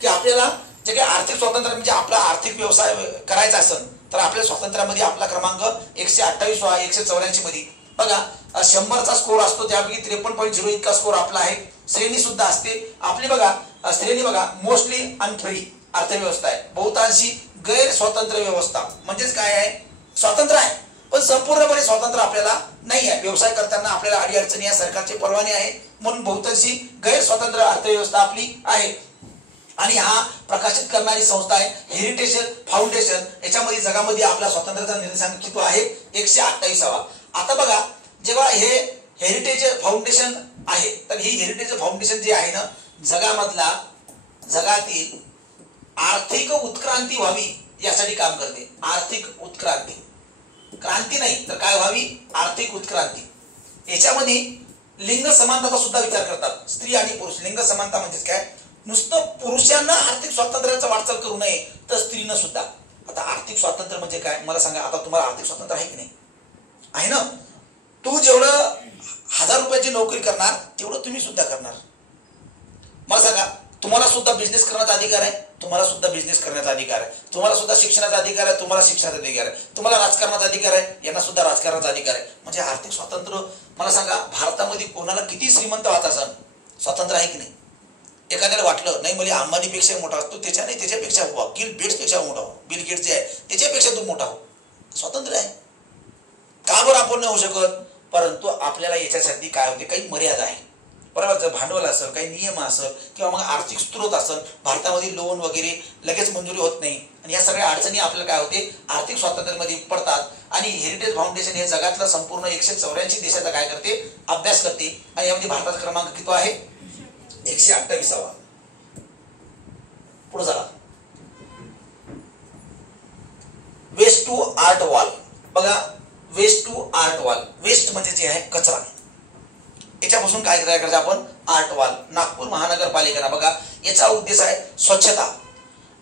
की आपल्याला जे काही आर्थिक स्वातंत्र्य म्हणजे आपला आर्थिक व्यवसाय करायचा असेल तर आपल्या स्वातंत्र्यामध्ये आपला क्रमांक 128 आहे. 184 मध्ये बघा 100चा स्कोर असतो, त्यापैकी 53.0 इतका स्कोर आपला आहे. श्रेणी सुद्धा असते आपली बघा. श्रेणी बघा, मोस्टली अनफ्री अर्थव्यवस्था आहे, बहुतांशी गैर स्वतंत्र व्यवस्था. म्हणजेच काय आहे, स्वातंत्र्य आहे पण संपूर्णपणे स्वातंत्र्य आपल्याला नाही आहे. व्यवसाय करताना आपल्याला अडीअडचणी या सरकारचे परवाने आहे, म्हणून बहुतांशी गैर स्वतंत्र अर्थव्यवस्था आपली आहे. आणि हा प्रकाशित करणारी संस्था आहे हेरिटेज फाउंडेशन. याच्यामध्ये जगामध्ये आपला स्वातंत्र्याचा निर्देशांक किती आहे, 128. आता बघा, जेव्हा हे हेरिटेज फाउंडेशन आहे तर ही हेरिटेज फाउंडेशन जे आहे ना, जगातील आर्थिक उत्क्रांती व्हावी यासाठी काम करते. आर्थिक उत्क्रांती, क्रांती नाही तर काय व्हावी, आर्थिक उत्क्रांती. याच्यामध्ये लिंग समानताचा सुद्धा विचार करतात. स्त्री आणि पुरुष लिंग समानता म्हणजेच काय, नुसतं पुरुषांना आर्थिक स्वातंत्र्याचा वाटचाल करू नये तर स्त्रीनं सुद्धा. आता आर्थिक स्वातंत्र्य म्हणजे काय मला सांगा. आता तुम्हाला आर्थिक स्वातंत्र्य आहे की नाही, आहे ना. तू जेवढं 1000 रुपयाची नोकरी करणार तेवढं तुम्ही सुद्धा करणार. मला सांगा, तुम्हाला सुद्धा बिझनेस करण्याचा अधिकार आहे, तुम्हाला सुद्धा बिझनेस करण्याचा अधिकार आहे, तुम्हाला सुद्धा शिक्षणाचा अधिकार आहे, तुम्हाला शिक्षणाचा अधिकार आहे, तुम्हाला राजकारणाचा अधिकार आहे, यांना सुद्धा राजकारणाचा अधिकार आहे. म्हणजे आर्थिक स्वातंत्र्य. मला सांगा, भारतामध्ये कोणाला किती श्रीमंत व्हायचा असेल, स्वातंत्र्य आहे की नाही. एखाद्याला वाटलं नाही मला अंबानीपेक्षा मोठा असतो, त्याच्या नाही त्याच्यापेक्षा हो, बिल गेट्स पेक्षा मोठा हो, बिल गेट्स जे आहे त्याच्यापेक्षा तू मोठा हो, स्वातंत्र्य आहे. का बरं आपण नाही होऊ शकत. परंतु आपल्याला याच्यासाठी काय होते, काही मर्यादा आहे बरोबर. जर भांडवल असेल, काही नियम असेल किंवा मग आर्थिक स्त्रोत असेल, भारतामध्ये लोन वगैरे लगेच मंजुरी होत नाही आणि या सगळ्या अडचणी आपल्याला काय होते, आर्थिक स्वातंत्र्यामध्ये पडतात. आणि हेरिटेज फाउंडेशन हे जगातलं संपूर्ण 184 देशाचा काय करते, अभ्यास करते. आणि यामध्ये भारताचा क्रमांक किती आहे, 128. पुढे चला, वेस्ट टू आर्ट वॉल बघा. Waste to art wall. Waste म्हणजे जे आहे कचरा, याच्यापासून काय तयार करायचं आपण, आर्ट वॉल. नागपूर महानगरपालिकेला बघा याचा उद्देश आहे स्वच्छता.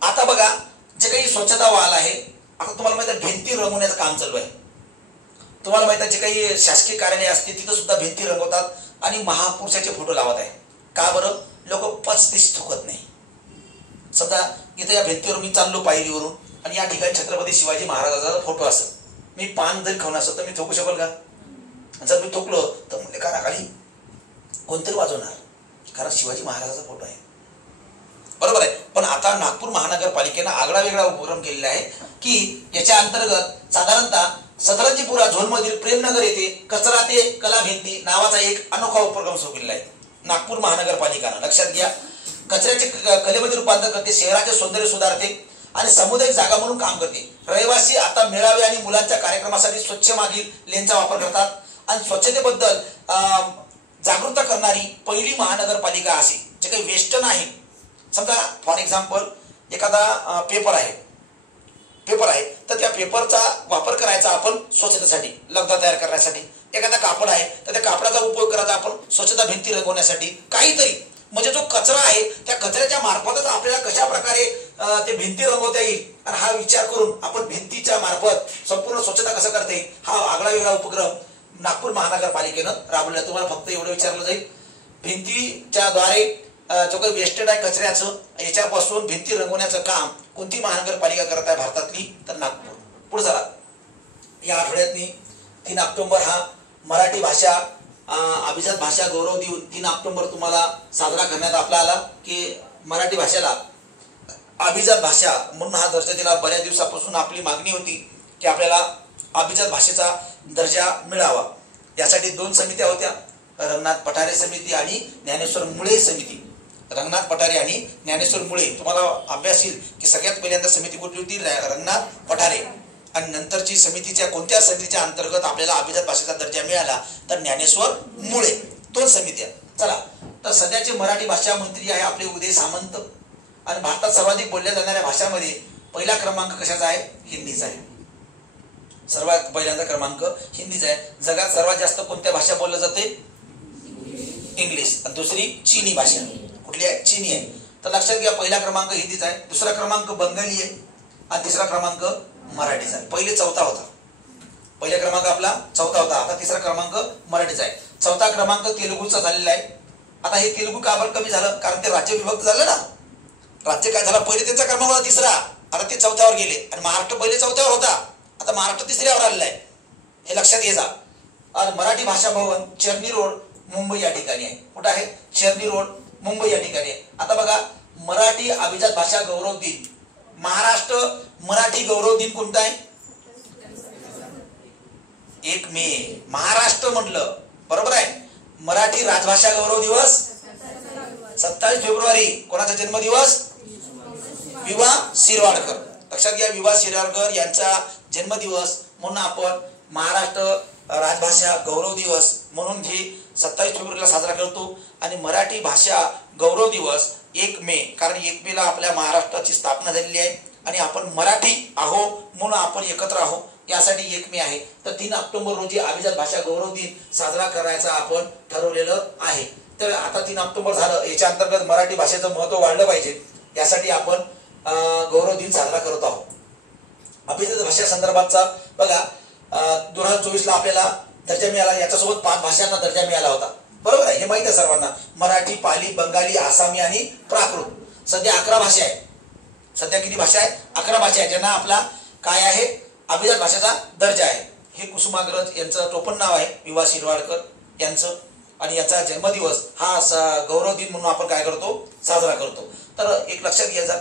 आता बघा जे काही स्वच्छता वॉल आहे, आता तुम्हाला माहिती आहे भिंती रंगवण्याचं काम चालू आहे. तुम्हाला माहिती आहे जे काही शासकीय कार्यालय असते तिथं सुद्धा भिंती रंगवतात आणि महापुरुषाचे फोटो लावत आहे. का बरं, लोक पचतीस थुकत नाही. समजा इथे या भिंतीवर मी चाललो पायरीवरून आणि या ठिकाणी छत्रपती शिवाजी महाराजांचा फोटो असेल, मी पान जरी खाऊन असेल तर मी थोकू शकेल का? जर मी थोकलो तर म्हणजे कानाखाली कोणतरी वाजवणार, कारण शिवाजी महाराजांचा फोटो आहे, बरोबर आहे. पण आता नागपूर महानगरपालिकेनं आगळा वेगळा उपक्रम केलेला आहे की याच्या अंतर्गत साधारणतः सतरंजीपुरा झोनमधील प्रेमनगर येथे कचरा ते कला भिंती नावाचा एक अनोखा उपक्रम सुरू केलेला आहे नागपूर महानगरपालिकेनं. लक्षात घ्या, कचऱ्याचे कलेमध्ये रूपांतर करते, शहराचे सौंदर्य सुधारते आणि सामुदायिक जागा म्हणून काम करते. रहिवासी आता मेळावे आणि मुलांच्या कार्यक्रमासाठी स्वच्छ मागील लेनचा वापर करतात आणि स्वच्छतेबद्दल जागरूकता करणारी पहिली महानगरपालिका अशी जे काही वेस्टर्न आहे. समजा फॉर एक्झाम्पल एखादा पेपर आहे तर त्या पेपरचा वापर करायचा आपण स्वच्छतेसाठी, लगदा तयार करण्यासाठी. एखादा कापड आहे तर त्या कापडाचा उपयोग करायचा आपण स्वच्छता भिंती रंगवण्यासाठी. काहीतरी म्हणजे जो कचरा आहे त्या कचऱ्याच्या मार्फतच आपल्याला कशा प्रकारे ते भिंती रंगवता येईल आणि हा विचार करून आपण भिंतीच्या मार्फत संपूर्ण स्वच्छता कसं करता येईल हा आगळा वेगळा उपक्रम नागपूर महानगरपालिकेनं राबवला. तुम्हाला फक्त एवढं विचारलं जाईल, भिंतीच्या द्वारे जो काही वेस्टेड आहे कचऱ्याचं याच्यापासून भिंती रंगवण्याचं काम कोणती महानगरपालिका करत आहे भारतातली, तर नागपूर. पुढे चला, या आठवड्यातनी 3 ऑक्टोबर हा मराठी भाषा अभिजात भाषा गौरव दिन 3 ऑक्टोबर तुम्हाला साजरा करण्यात आपला आला की मराठी भाषेला अभिजात भाषा म्हणून हा दर्जा दिला. बऱ्याच दिवसापासून आपली मागणी होती की आपल्याला अभिजात भाषेचा दर्जा मिळावा. यासाठी 2 समित्या होत्या, रंगनाथ पठारे समिती आणि ज्ञानेश्वर मुळे समिती. रंगनाथ पठारे आणि ज्ञानेश्वर मुळे, तुम्हाला अभ्यास येईल की सगळ्यात पहिल्यांदा समिती कुठली होती, रंगनाथ पठारे, आणि नंतरची समितीच्या कोणत्या समितीच्या अंतर्गत आपल्याला अभिजात भाषेचा दर्जा मिळाला, तर ज्ञानेश्वर मुळे. 2 समित्या. चला, तर सध्याचे मराठी भाषा मंत्री आहे आपले उदय सामंत आणि भारतात सर्वाधिक बोलल्या जाणाऱ्या भाषांमध्ये पहिला क्रमांक कशाचा आहे, हिंदीचा आहे. सर्वात पहिल्यांदा क्रमांक हिंदीचा आहे. जगात सर्वात जास्त कोणत्या भाषा बोलल्या जाते, इंग्लिश. आणि दुसरी चीनी भाषा, कुठली आहे, चीनी आहे. तर लक्षात घ्या, पहिला क्रमांक हिंदीचा आहे, दुसरा क्रमांक बंगाली आहे आणि तिसरा क्रमांक मराठीचा आहे. पहिले चौथा होता, पहिला क्रमांक आपला चौथा होता, आता तिसरा क्रमांक मराठीचा आहे. चौथा क्रमांक तेलुगूचा झालेला आहे. आता हे तेलुगू का बरं कमी झालं, कारण ते राज्य विभक्त झालं ना. राज्य काय झालं, पहिले त्यांचा क्रमांक होता तिसरा, आता ते चौथ्यावर गेले आणि महाराष्ट्र पहिले चौथ्यावर होता, आता महाराष्ट्र तिसऱ्यावर आलेला आहे. हे लक्षात घ्यायचा. आणि मराठी भाषा भवन चर्नी रोड मुंबई या ठिकाणी आहे. कुठं आहे, चर्नी रोड मुंबई या ठिकाणी आहे. आता बघा, मराठी अभिजात भाषा गौरव दिन, महाराष्ट्र मराठी गौरव दिन कोणता आहे, 1 मे. महाराष्ट्र म्हटलं बरोबर आहे. मराठी राजभाषा गौरव दिवस 27 फेब्रुवारी. कोणाचा जन्मदिवस, विवा शिरवाडकर. लक्षात घ्या, विवा शिरवाडकर यांचा जन्मदिवस म्हणून आपण महाराष्ट्र राजभाषा गौरव दिवस म्हणून ही 27 फेब्रुवारीला साजरा करतो. आणि मराठी भाषा गौरव दिवस 1 मे, कारण 1 मेला आपल्या महाराष्ट्राची स्थापना झालेली आहे आणि आपण मराठी आहो म्हणून आपण एकत्र आहो, यासाठी 1 मे आहे. तर 3 ऑक्टोबर रोजी अभिजात भाषा गौरव दिन साजरा करायचा आपण ठरवलेलं आहे. तर आता 3 ऑक्टोबर झालं, याच्या अंतर्गत मराठी भाषेचं महत्व वाढलं पाहिजे, यासाठी आपण गौरव दिन साजरा करत आहोत. अभिजात भाषा संदर्भातचा बघा, 2024ला आपल्याला दर्जा मिळाला, याच्यासोबत 5 भाषांना दर्जा मिळाला होता, बरोबर आहे. हे माहित आहे सर्वांना, मराठी, पाली, बंगाली, आसामी आणि प्राकृत. सध्या 11 भाषा आहे. सध्या किती भाषा आहे, 11 भाषा आहे, ज्यांना आपला काय आहे, अभिजात भाषेचा दर्जा आहे. हे कुसुमाग्रज यांचं टोपण नाव आहे, विवा शिरवाडकर यांचं, आणि याचा जन्मदिवस हा गौरव दिन म्हणून आपण काय करतो, साजरा करतो. तर एक लक्षात घ्यायचं,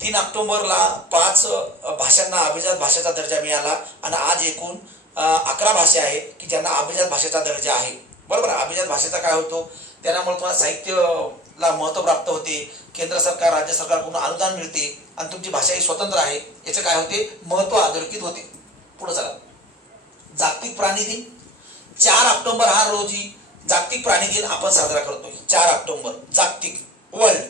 3 ऑक्टोबरला 5 भाषांना अभिजात भाषेचा दर्जा मिळाला आणि आज एकूण 11 भाषा आहे की ज्यांना अभिजात भाषेचा दर्जा आहे, बरोबर. अभिजात भाषेचा काय होतो, त्यामुळे तुम्हाला साहित्याला महत्व प्राप्त होते, केंद्र सरकार राज्य सरकारकडून अनुदान मिळते आणि तुमची भाषा ही स्वतंत्र आहे, याचे काय होते, महत्व अधोरेखित होते. पुढे चला, जागतिक प्राणी दिन 4 ऑक्टोबर हा रोजी जागतिक प्राणी दिन आपण साजरा करतोय. 4 ऑक्टोबर जागतिक वर्ल्ड.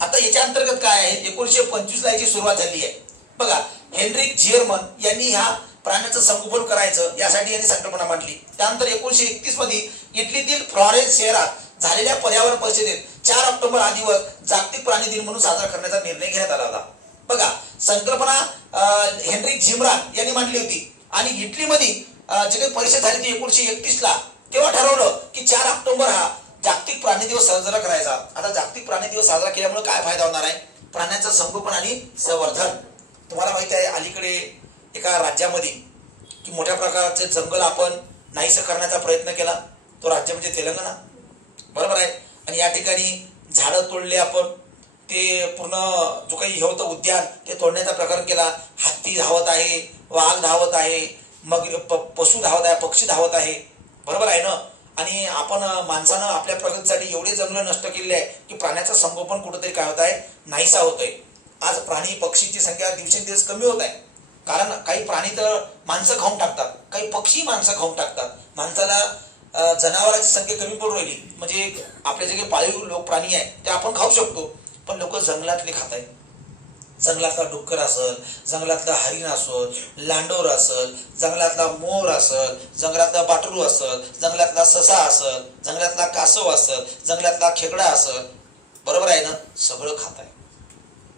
आता याच्या अंतर्गत काय आहे, 1925ला याची सुरुवात झाली आहे. बघा, हेनरिक झियरमन यांनी ह्या प्राण्याचं संगोपन करायचं यासाठी यांनी संकल्पना मांडली. त्यानंतर 1931 मध्ये इटलीतील फ्लॉरेन्स शहरात झालेल्या पर्यावरण परिषदेत 4 ऑक्टोबर हा दिवस जागतिक प्राणी दिन म्हणून साजरा करण्याचा निर्णय घेण्यात आला होता. बघा, संकल्पना हेनरी झिमरान यांनी मांडली होती. आणि इटलीमध्ये जे काही परिषद झाली ती 1931 ला, तेव्हा ठरवलं की 4 ऑक्टोबर हा जागतिक प्राणी दिवस साजरा करायचा. आता जागतिक प्राणी दिवस साजरा केल्यामुळे काय फायदा होणार आहे? प्राण्यांचं संगोपन आणि संवर्धन. तुम्हाला माहिती आहे, अलीकडे एका राज्यामध्ये की मोठ्या प्रकारचे जंगल आपण नाहीसं करण्याचा प्रयत्न केला. तो राज्य म्हणजे तेलंगणा, बरोबर आहे. आणि या ठिकाणी झाडं तोडले आपण, ते पूर्ण जो काही हे होतं उद्यान ते तोडण्याचा प्रकार केला. हत्ती धावत आहे, वाघ धावत आहे, मग पशु धावत आहे, पक्षी धावत आहे, बरोबर आहे ना. आणि आपण माणसानं आपल्या प्रगतीसाठी एवढे जंगल नष्ट केले आहे की प्राण्याचं संगोपन कुठेतरी काय होत आहे? नाहीसा होतोय. आज प्राणी पक्षीची संख्या दिवसेंदिवस कमी होत आहे. कारण काही प्राणी तर माणसं खाऊन टाकतात, काही पक्षी माणसं खाऊन टाकतात. माणसाला जनावरांची संख्या कमी पडून राहिली. म्हणजे आपले जे काही पाळीव लोक प्राणी आहे ते आपण खाऊ शकतो, पण लोक जंगलातले खात आहेत. जंगलातला डुक्कर असेल, जंगलातला हरिण असेल, लांडोर असेल, जंगलातला मोर असेल, जंगलातला बाटरू असेल, जंगलातला ससा असेल, जंगलातला कासव असेल, जंगलातला खेकडा असेल, बरोबर आहे ना. सगळं खात आहे.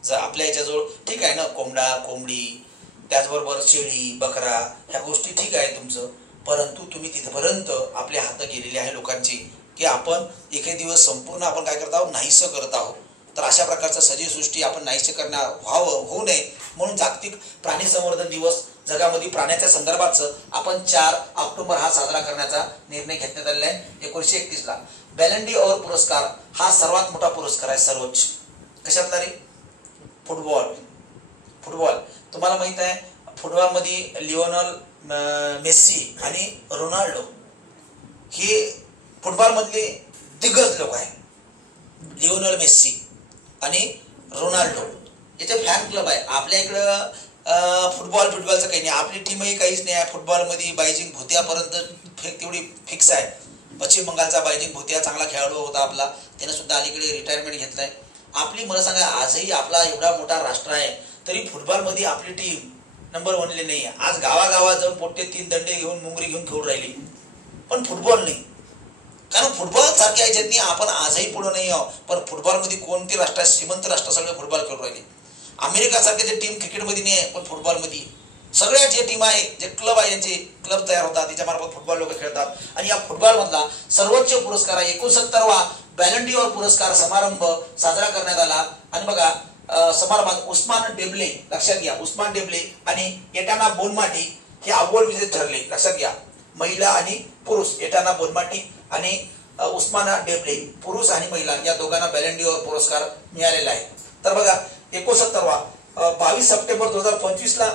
जर आपल्या याच्याजवळ ठीक आहे ना, कोंबडा, कोंबडी, त्याचबरोबर शेळी, बकरा, ह्या गोष्टी ठीक आहे तुमचं, परंतु तुम्ही तिथपर्यंत आपले हात गेलेले आहे लोकांची की आपण एके दिवस संपूर्ण आपण काय करत आहोत? नाहीसं करत आहोत. तर अशा प्रकारचं सजीव सृष्टी आपण नाहीसे होऊ नये म्हणून जागतिक प्राणी संवर्धन दिवस जगामध्ये प्राण्याच्या संदर्भातच आपण 4 ऑक्टोबर हा साजरा करण्याचा निर्णय घेण्यात आलेला आहे. 1931 ला बॅलन डी ऑर पुरस्कार हा सर्वात मोठा पुरस्कार आहे, सर्वोच्च. कशातला रे? फुटबॉल. तुम्हाला माहित आहे, फुटबॉलमध्ये लिओनल मेस्सी आणि रोनाल्डो हे फुटबॉलमधले दिग्गज लोक आहेत. लिओनल मेस्सी आणि रोनाल्डो याचे फॅन क्लब आहे. आपल्या इकडं फुटबॉलचं काही नाही. आपली टीमही काहीच नाही आहे फुटबॉलमध्ये. बायजिंग भुतियापर्यंत तेवढी फिक्स आहे. पश्चिम बंगालचा बायजिंग भुतिया चांगला खेळाडू होता आपला, त्याने सुद्धा अलीकडे रिटायरमेंट घेतलाय. आपली मला सांगा, आजही आपला एवढा मोठा राष्ट्र आहे तरी फुटबॉलमध्ये आपली टीम नंबर 1 नाही आहे. आज गावागावात जाऊन पोट्टे 3 दंडे घेऊन मुंगरी घेऊन खेळून राहिली, पण फुटबॉल नाही. कारण फुटबॉल सारख्या याच्यातनी आपण आजही पुढे नाही आहोत. पण फुटबॉलमध्ये कोणते राष्ट्र, श्रीमंत राष्ट्र सगळे फुटबॉल खेळून राहिले. अमेरिका सारखे जे टीम क्रिकेटमध्ये नाही आहे, पण फुटबॉलमध्ये सगळ्या जे टीम आहे, जे क्लब आहे, यांचे क्लब तयार होतात, त्याच्यामार्फत फुटबॉल लोक खेळतात. आणि या फुटबॉलमधला सर्वोच्च पुरस्कार आहे 69वा बॅलन डी ऑर पुरस्कार समारंभ साजरा करण्यात आला. आणि बघा, समारंभात उस्मान डेम्बले, लक्षात घ्या, उस्मान डेम्बले आणि एटाना बोनमाटी हे अव्वल विजेते ठरले. लक्षात घ्या, महिला आणि पुरुष, एटाना बोनमाटी आणि उस्माना डेम्बले, पुरुष आणि महिला या दोघांना बॅलन डी ऑर पुरस्कार मिळालेला आहे. तर बघा, 69वा 22 सप्टेंबर 2025 ला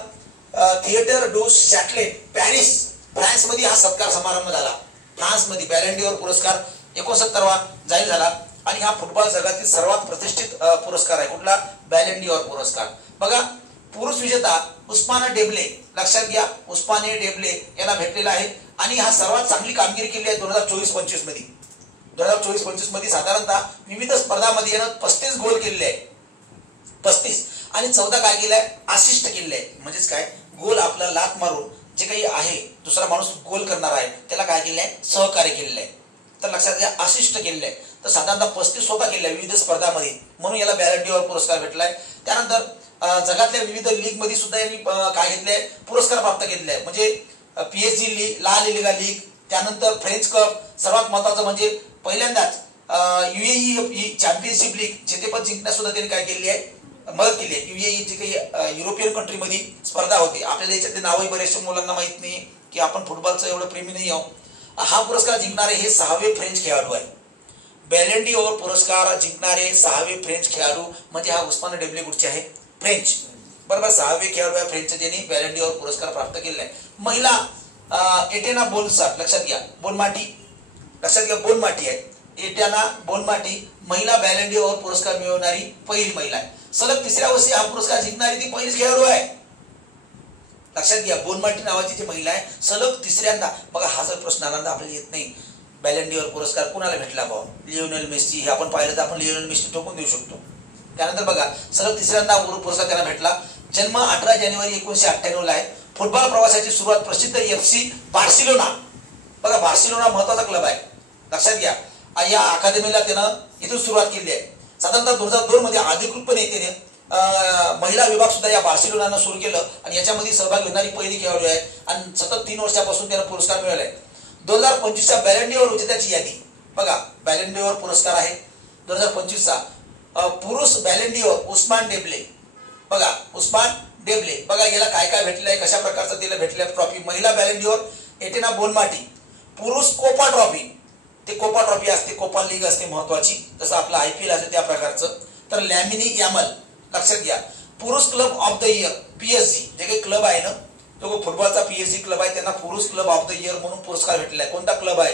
थिएटर डू शॅटलेट पॅरिस फ्रान्स मध्ये हा सत्कार समारंभ झाला. फ्रान्समध्ये बॅलन डी ऑर पुरस्कार 69वा जाहीर झाला. आणि हा फुटबॉल जगातील सर्वात प्रतिष्ठित पुरस्कार आहे. कुठला? बॅलन डी ऑर पुरस्कार. बघा, पुरुष विजेता उस्माना डेम्बले, लक्षात घ्या, उस्माने डेम्बले याला भेटलेला आहे. आणि हा सर्वात चांगली कामगिरी केली आहे 2024-25 मध्ये. 2024-25 मध्ये साधारणतः विविध स्पर्धांमध्ये यानं 35 गोल केलेले आहे, 35. आणि 14 काय केलंय? असिस्ट केलेलं आहे. म्हणजेच काय, गोल आपला लात मारून जे काही आहे दुसरा माणूस गोल करणार आहे त्याला काय केलेलं आहे? सहकार्य केलेलं आहे. तर लक्षात घ्या, असिस्ट केलेलं आहे. तर साधारणतः 35 स्वतः केलेलं आहे विविध स्पर्धांमध्ये, म्हणून याला बॅलन डी ऑर पुरस्कार भेटलाय. त्यानंतर जगातल्या विविध लीग मध्ये सुद्धा यांनी काय घेतले? पुरस्कार प्राप्त केलेले आहे. म्हणजे PSG लीग, ला लिगा लीग, त्यानंतर फ्रेंच कप, सर्वात महत्वाचं म्हणजे पहिल्यांदाच UAE चॅम्पियनशिप लीग जिथे पण जिंकण्यास सुद्धा त्यांनी काय केली आहे? मदत केली आहे. UAE जी काही युरोपियन कंट्रीमध्ये स्पर्धा होती, आपल्याला याच्यातले नावही बऱ्याचशा मुलांना माहित नाही की आपण फुटबॉलचं एवढं प्रेमी नाही आहोत. हा पुरस्कार जिंकणारे हे 6वे फ्रेंच खेळाडू आहे. बॅलन डी ऑर पुरस्कार जिंकणारे 6वे फ्रेंच खेळाडू म्हणजे हा उस्मान डेम्बले कुठचे आहे? फ्रेंच, बरोबर. 6वे खेळाडू आहे फ्रेंच ज्यांनी बॅलन डी ऑर पुरस्कार प्राप्त केलेला आहे. महिला एटेना बोनसार, लक्षात घ्या, बोनमाटी, लक्षात घ्या, बोनमाटी आहे. एटेना बोनमाटी महिला बॅलन डी ऑर पुरस्कार मिळवणारी पहिली महिला आहे. सलग 3ऱ्या वर्षी हा पुरस्कार जिंकणारी ती पहिलीच खेळाडू आहे. लक्षात घ्या, बोनमाटी नावाची जी महिला आहे सलग 3ऱ्यांदा. बघा, हा जर प्रश्न आनंद आपल्याला येत नाही, बॅलन डी ऑर पुरस्कार कुणाला भेटला भाऊ? Lionel Messi. हे आपण पाहिलं तर आपण लिओनेल मेस्सी टोकून देऊ शकतो. त्यानंतर बघा, सलग 3ऱ्यांदा पुरस्कार त्यांना भेटला. जन्म 18 जानेवारी 1998 ला आहे. फुटबॉल प्रवासाची सुरुवात प्रसिद्ध FC बार्सिलोना, बघा बार्सिलोना महत्वाचा क्लब आहे, लक्षात घ्या. या अकादमीला त्यानं इथून सुरुवात केली आहे. साधारणतः 2002 मध्ये अधिकृतपणे त्याने महिला विभाग सुद्धा या बार्सिलोनानं सुरू केलं आणि याच्यामध्ये सहभाग घेणारी पहिली खेळाडू आहे आणि सतत 3 वर्षापासून त्याला पुरस्कार मिळालाय. 2025च्या बॅलन डी'ओर विजेत्याची यादी बघा, बॅलन डी'ओर पुरस्कार आहे 2025चा. पुरुष बॅलन डी'ओर उस्मान डेम्बेले, बघा उस्मान डेम्बेले, बघा याला काय काय भेटलंय, कशा प्रकारचं त्याला भेटलंय ट्रॉफी. महिला बॅलन डी'ओर एटेना बोनमाटी. पुरुष कोपा ट्रॉफी, ते कोपा ट्रॉफी असते, कोपा लीग असते महत्वाची, जसं आपलं IPL असते त्या प्रकारचं. तर लॅमिनी यामल, लक्षात घ्या. पुरुष club of the year PSG, जे काही क्लब आहे ना तो फुटबॉलचा PSG क्लब आहे, त्यांना पुरुष क्लब ऑफ द इयर म्हणून पुरस्कार भेटलेला आहे. कोणता क्लब आहे?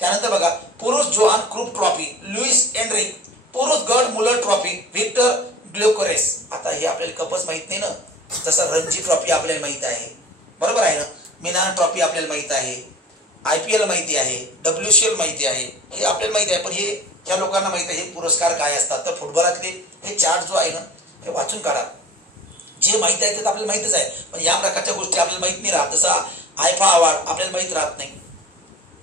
त्यानंतर बघा पुरुष Johan Cruyff trophy Luis Enrique. पुरुष गट मुलर ट्रॉफी व्हिक्टर ग्योकेरेस. आता हे आपल्याला कपच माहित नाही ना, जसं रणजी ट्रॉफी आपल्याला माहित आहे, बरोबर आहे ना. मिना ट्रॉफी आपल्याला माहित आहे, IPL माहिती आहे, WCL माहिती आहे, हे आपल्याला माहिती आहे. पण हे ज्या लोकांना माहित आहे हे पुरस्कार काय असतात, तर फुटबॉलातले हे चार्ट जो आहे ना हे वाचून काढा. जे माहिती आहे ते आपल्याला माहितच आहे, पण या प्रकारच्या गोष्टी आपल्याला माहित नाही राहत. जसा आयफा अवॉर्ड आपल्याला माहित राहत नाही.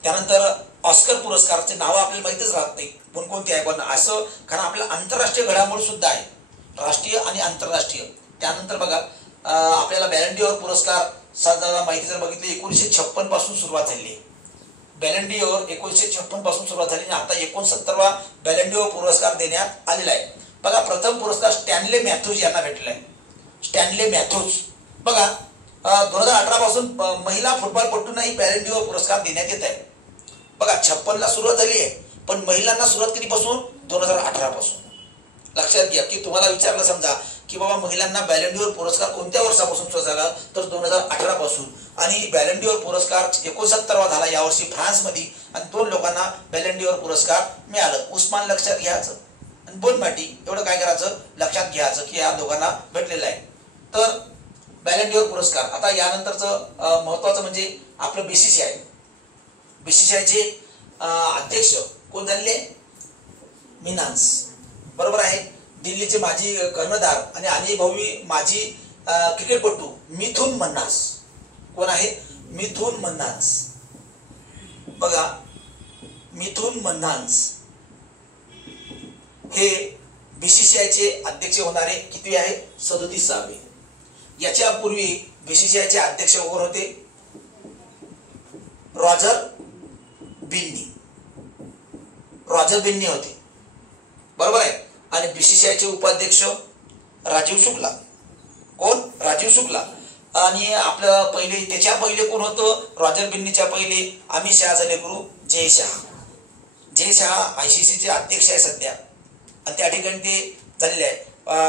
त्यानंतर ऑस्कर पुरस्काराचे नाव आपल्याला माहितच राहत नाही कोणकोणते आहे. पण असं कारण आपल्याला आंतरराष्ट्रीय घडामोडी सुद्धा आहे, राष्ट्रीय आणि आंतरराष्ट्रीय. त्यानंतर बघा आपल्याला बॅलन डी'ओर पुरस्कार साधारण माहिती जर बघितली 1956 पासून सुरुवात झाली. बॅलन डी'ओर 1956 पासून सुरुवात झाली आणि आता 69वा बॅलन डी'ओर पुरस्कार देण्यात आलेला आहे. बघा प्रथम पुरस्कार स्टॅनले मॅथ्यूज यांना भेटलेला आहे. स्टॅनले मॅथ्यूज, बघा 2018 पासून महिला फुटबॉलपटूंनाही बॅलन डी'ओर पुरस्कार देण्यात येत आहे. बघा 56ला सुरुवात झाली आहे, पण महिलांना सुरुवात कधीपासून? 2018 पासून. लक्षात घ्या की तुम्हाला विचारलं समजा की बाबा महिलांना बॅलन डी'ओर पुरस्कार कोणत्या वर्षापासून सुरू झाला, तर 2018 पासून. आणि बॅलन डी'ओर पुरस्कार 69वा झाला यावर्षी फ्रान्समध्ये आणि 2 लोकांना बॅलन डी'ओर पुरस्कार मिळालं. उस्मान लक्षात घ्यायचं आणि बोनमाटी, एवढं काय करायचं लक्षात घ्यायचं की या दोघांना भेटलेलं आहे. तर बॅलन डी'ओर पुरस्कार. आता यानंतरचं महत्वाचं म्हणजे आपलं BCCIचे अध्यक्ष कोण झाले? मिनान्स, बरोबर आहे. दिल्लीचे माजी कर्णधार आणि अनुभवी माजी क्रिकेटपटू मिथुन मन्हास. कोण आहे? मिथुन मन्हास. बघा मिथुन मन्हास हे BCCIचे अध्यक्ष होणारे किती आहे? 37वे. याच्या पूर्वी BCCIचे अध्यक्ष कोण होते? रॉजर बिन्नी होते, बरोबर आहे. आणि BCCIचे उपाध्यक्ष राजीव शुक्ला. कोण? राजीव शुक्ला. आणि आपलं पहिले त्याच्या पहिले कोण होतं? रॉजर बिन्नीच्या पहिले अमित शहा झाले गुरु जय शहा ICCचे अध्यक्ष आहे सध्या आणि त्या ठिकाणी ते झालेले आहे.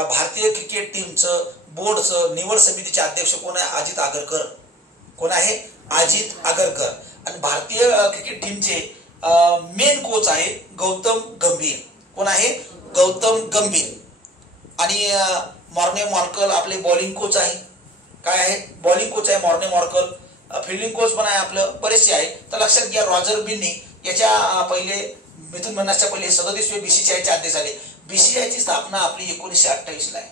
भारतीय क्रिकेट टीमचं बोर्डचं निवड समितीचे अध्यक्ष कोण आहे? अजित आगरकर. कोण आहे? अजित आगरकर. आणि भारतीय क्रिकेट टीमचे मेन कोच आहे गौतम गंभीर. कोण आहे? गौतम गंभीर. आणि मॉर्ने मॉर्कल आपले बॉलिंग कोच आहे. काय आहे? बॉलिंग कोच आहे मॉर्ने मॉर्कल. फिल्डिंग कोच पण आहे आपलं, बरेचसे आहे. तर लक्षात घ्या रॉजर बिन्नी याच्या पहिले मिथुन मन्हासच्या पहिले 37वे BCCIचे अध्यक्ष झाले. BCCIची स्थापना आपली 1928ला आहे.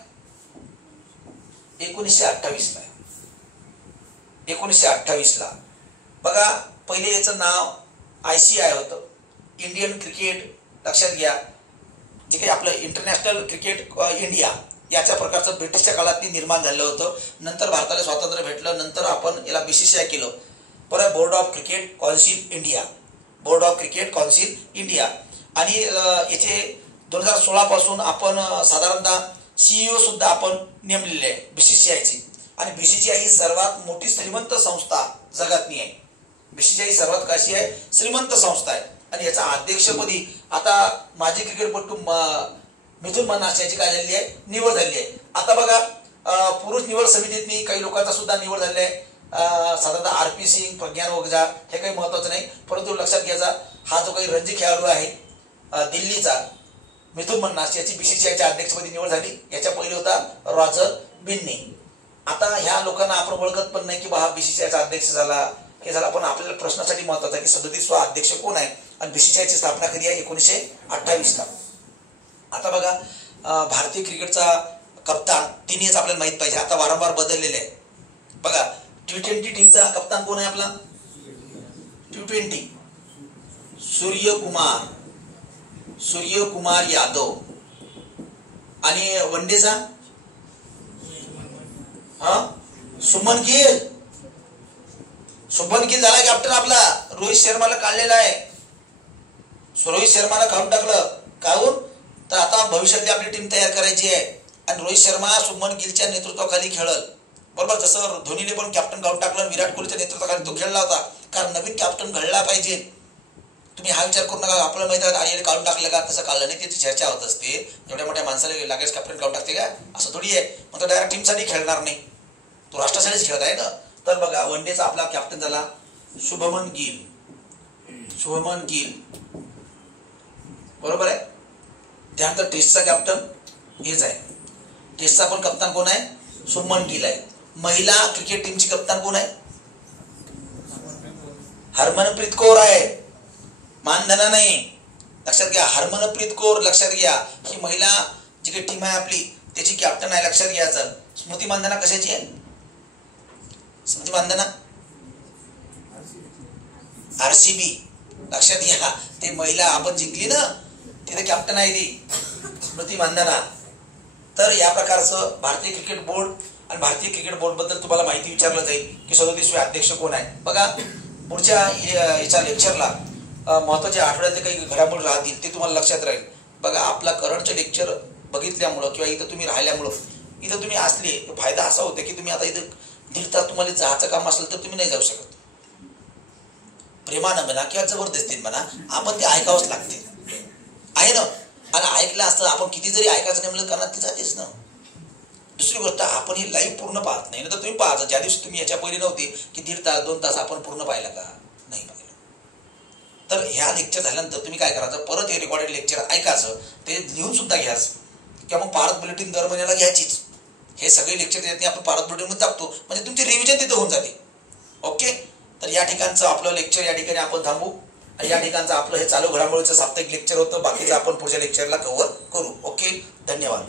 1928ला. बघा पहिले याचं नाव ICI होतं, इंडियन क्रिकेट. लक्षात घ्या जे काही आपलं इंटरनॅशनल क्रिकेट इंडिया याच्या प्रकारचं ब्रिटिशच्या काळात निर्माण झालं होतं. नंतर भारताला स्वातंत्र्य भेटलं, नंतर आपण याला BCCI केलं. परत board of cricket council India. आणि याचे 2016 पासून आपण साधारणतः CEO सुद्धा आपण नेमलेले आहे BCCIची. आणि BCCI ही सर्वात मोठी श्रीमंत संस्था जगातली आहे. BCCI सर्वात कशी आहे? श्रीमंत संस्था आहे. आणि याचा अध्यक्षपदी आता माजी क्रिकेटपटू मिथुन मन्हास याची काय झालेली आहे? निवड झालेली आहे. आता बघा पुरुष निवड समितीतनी काही लोकांचा सुद्धा निवड झालेला आहे. साधारणतः RP सिंग, प्रज्ञान ओझा हे काही महत्वाचं नाही, परंतु लक्षात घ्यायचा हा जो काही रणजी खेळाडू आहे दिल्लीचा मिथुन मन्हास याची BCCIच्या अध्यक्षपदी निवड झाली. याच्या पहिले होता रॉजर बिन्नी. आता ह्या लोकांना आपण ओळखत पण नाही की हा BCCIचा अध्यक्ष झाला हे झाला. पण आपल्याला प्रश्नासाठी महत्वाचा आहे की 37वा अध्यक्ष कोण आहे आणि BCCIची स्थापना कधी आहे? 1928ला. आता बघा भारतीय क्रिकेटचा कप्तान तिन्हीच आपल्याला माहित पाहिजे, आता वारंवार बदललेले आहे. बघा T20 टीमचा कप्तान कोण आहे आपला? T20 सूर्यकुमार यादव. आणि वनडेचा शुभमन गिल झाला कॅप्टन आपला. रोहित शर्माला काढलेला आहे. रोहित शर्माला काढून टाकलं. काहून तर आता भविष्यातली आपली टीम तयार करायची आहे आणि रोहित शर्मा शुभमन गिलच्या नेतृत्वाखाली खेळल. बरोबर, जसं धोनीने पण कॅप्टन काढून टाकलं, विराट कोहलीच्या नेतृत्वाखाली तो खेळला होता. कारण नवीन कॅप्टन घडला पाहिजे. तुम्ही हा विचार करू नका आपल्याला माहिती आहे आर्यन काढून टाकलं का, तसं काढलं नाही. त्याची चर्चा होत असते. एवढ्या मोठ्या माणसाला लागेच कॅप्टन काढून टाकते का, असं थोडी आहे. मग तो डायरेक्ट टीमसाठी खेळणार नाही, तो राष्ट्रासाठीच खेळत आहे ना. तर बघा वनडेचा आपला कॅप्टन झाला शुभमन गिल. बरोबर आहे. त्यानंतर टेस्टचा कॅप्टन हेच आहे. टेस्टचा पण कप्तान कोण आहे? शुभमन गिल आहे. महिला क्रिकेट टीमची कप्तान कोण आहे? हरमनप्रीत कौर आहे. मानधना नाही, लक्षात घ्या. हरमनप्रीत कौर लक्षात घ्या. ही महिला जी काही टीम आहे आपली त्याची कॅप्टन आहे, लक्षात घ्यायचं. स्मृती मानधना कशाची आहे? स्मृती मानधना RCB, लक्षात घ्या. ते महिला आपण जिंकली ना, तिथे कॅप्टन आहे ती स्मृती मानधना. तर या प्रकारचं भारतीय क्रिकेट बोर्ड आणि भारतीय क्रिकेट बोर्ड बद्दल तुम्हाला माहिती विचारलं जाईल की 37वे अध्यक्ष कोण आहे. बघा पुढच्या याच्या लेक्चरला महत्वाच्या आठवड्यातले काही घडामोडी राहतील ते तुम्हाला लक्षात राहील. बघा आपला करंटचे लेक्चर बघितल्यामुळं किंवा इथं तुम्ही राहिल्यामुळं, इथं तुम्ही असले फायदा असा होतो की तुम्ही आता इथं 1.5 तास तुम्हाला जायचं काम असेल तर तुम्ही नाही जाऊ शकत. प्रेमानं म्हणा किंवा जबरदस्तीत म्हणा, आपण ते ऐकावंच लागते आहे ना. आणि ऐकलं असतं आपण किती जरी ऐकायचं नाही म्हणलं करणार ते जातेच ना. दुसरी गोष्ट आपण ही लाईव्ह पूर्ण पाहत नाही ना. तर तुम्ही पाहायचं ज्या दिवशी तुम्ही याच्या पहिले नव्हते की 1.5 तास 2 तास आपण पूर्ण पाहिलं का? नाही पाहिलं. तर ह्या लेक्चर झाल्यानंतर तुम्ही काय करायचं, परत हे रेकॉर्डेड लेक्चर ऐकायचं, ते लिहून सुद्धा घ्यायचं किंवा मग पारद बुलेटिन दर महिन्याला घ्यायचीच. हे सगळे लेक्चर त्यात आपण पारद बुलेटिनमध्ये टाकतो म्हणजे तुमची रिव्हिजन तिथं होऊन जाते. ओके, तर या ठिकाणचं आपलं लेक्चर या ठिकाणी आपण थांबू आणि या ठिकाणचं आपलं हे चालू घडामोडीचं साप्ताहिक लेक्चर होतं. बाकीचं आपण पुढच्या लेक्चरला कव्हर करू. ओके, धन्यवाद.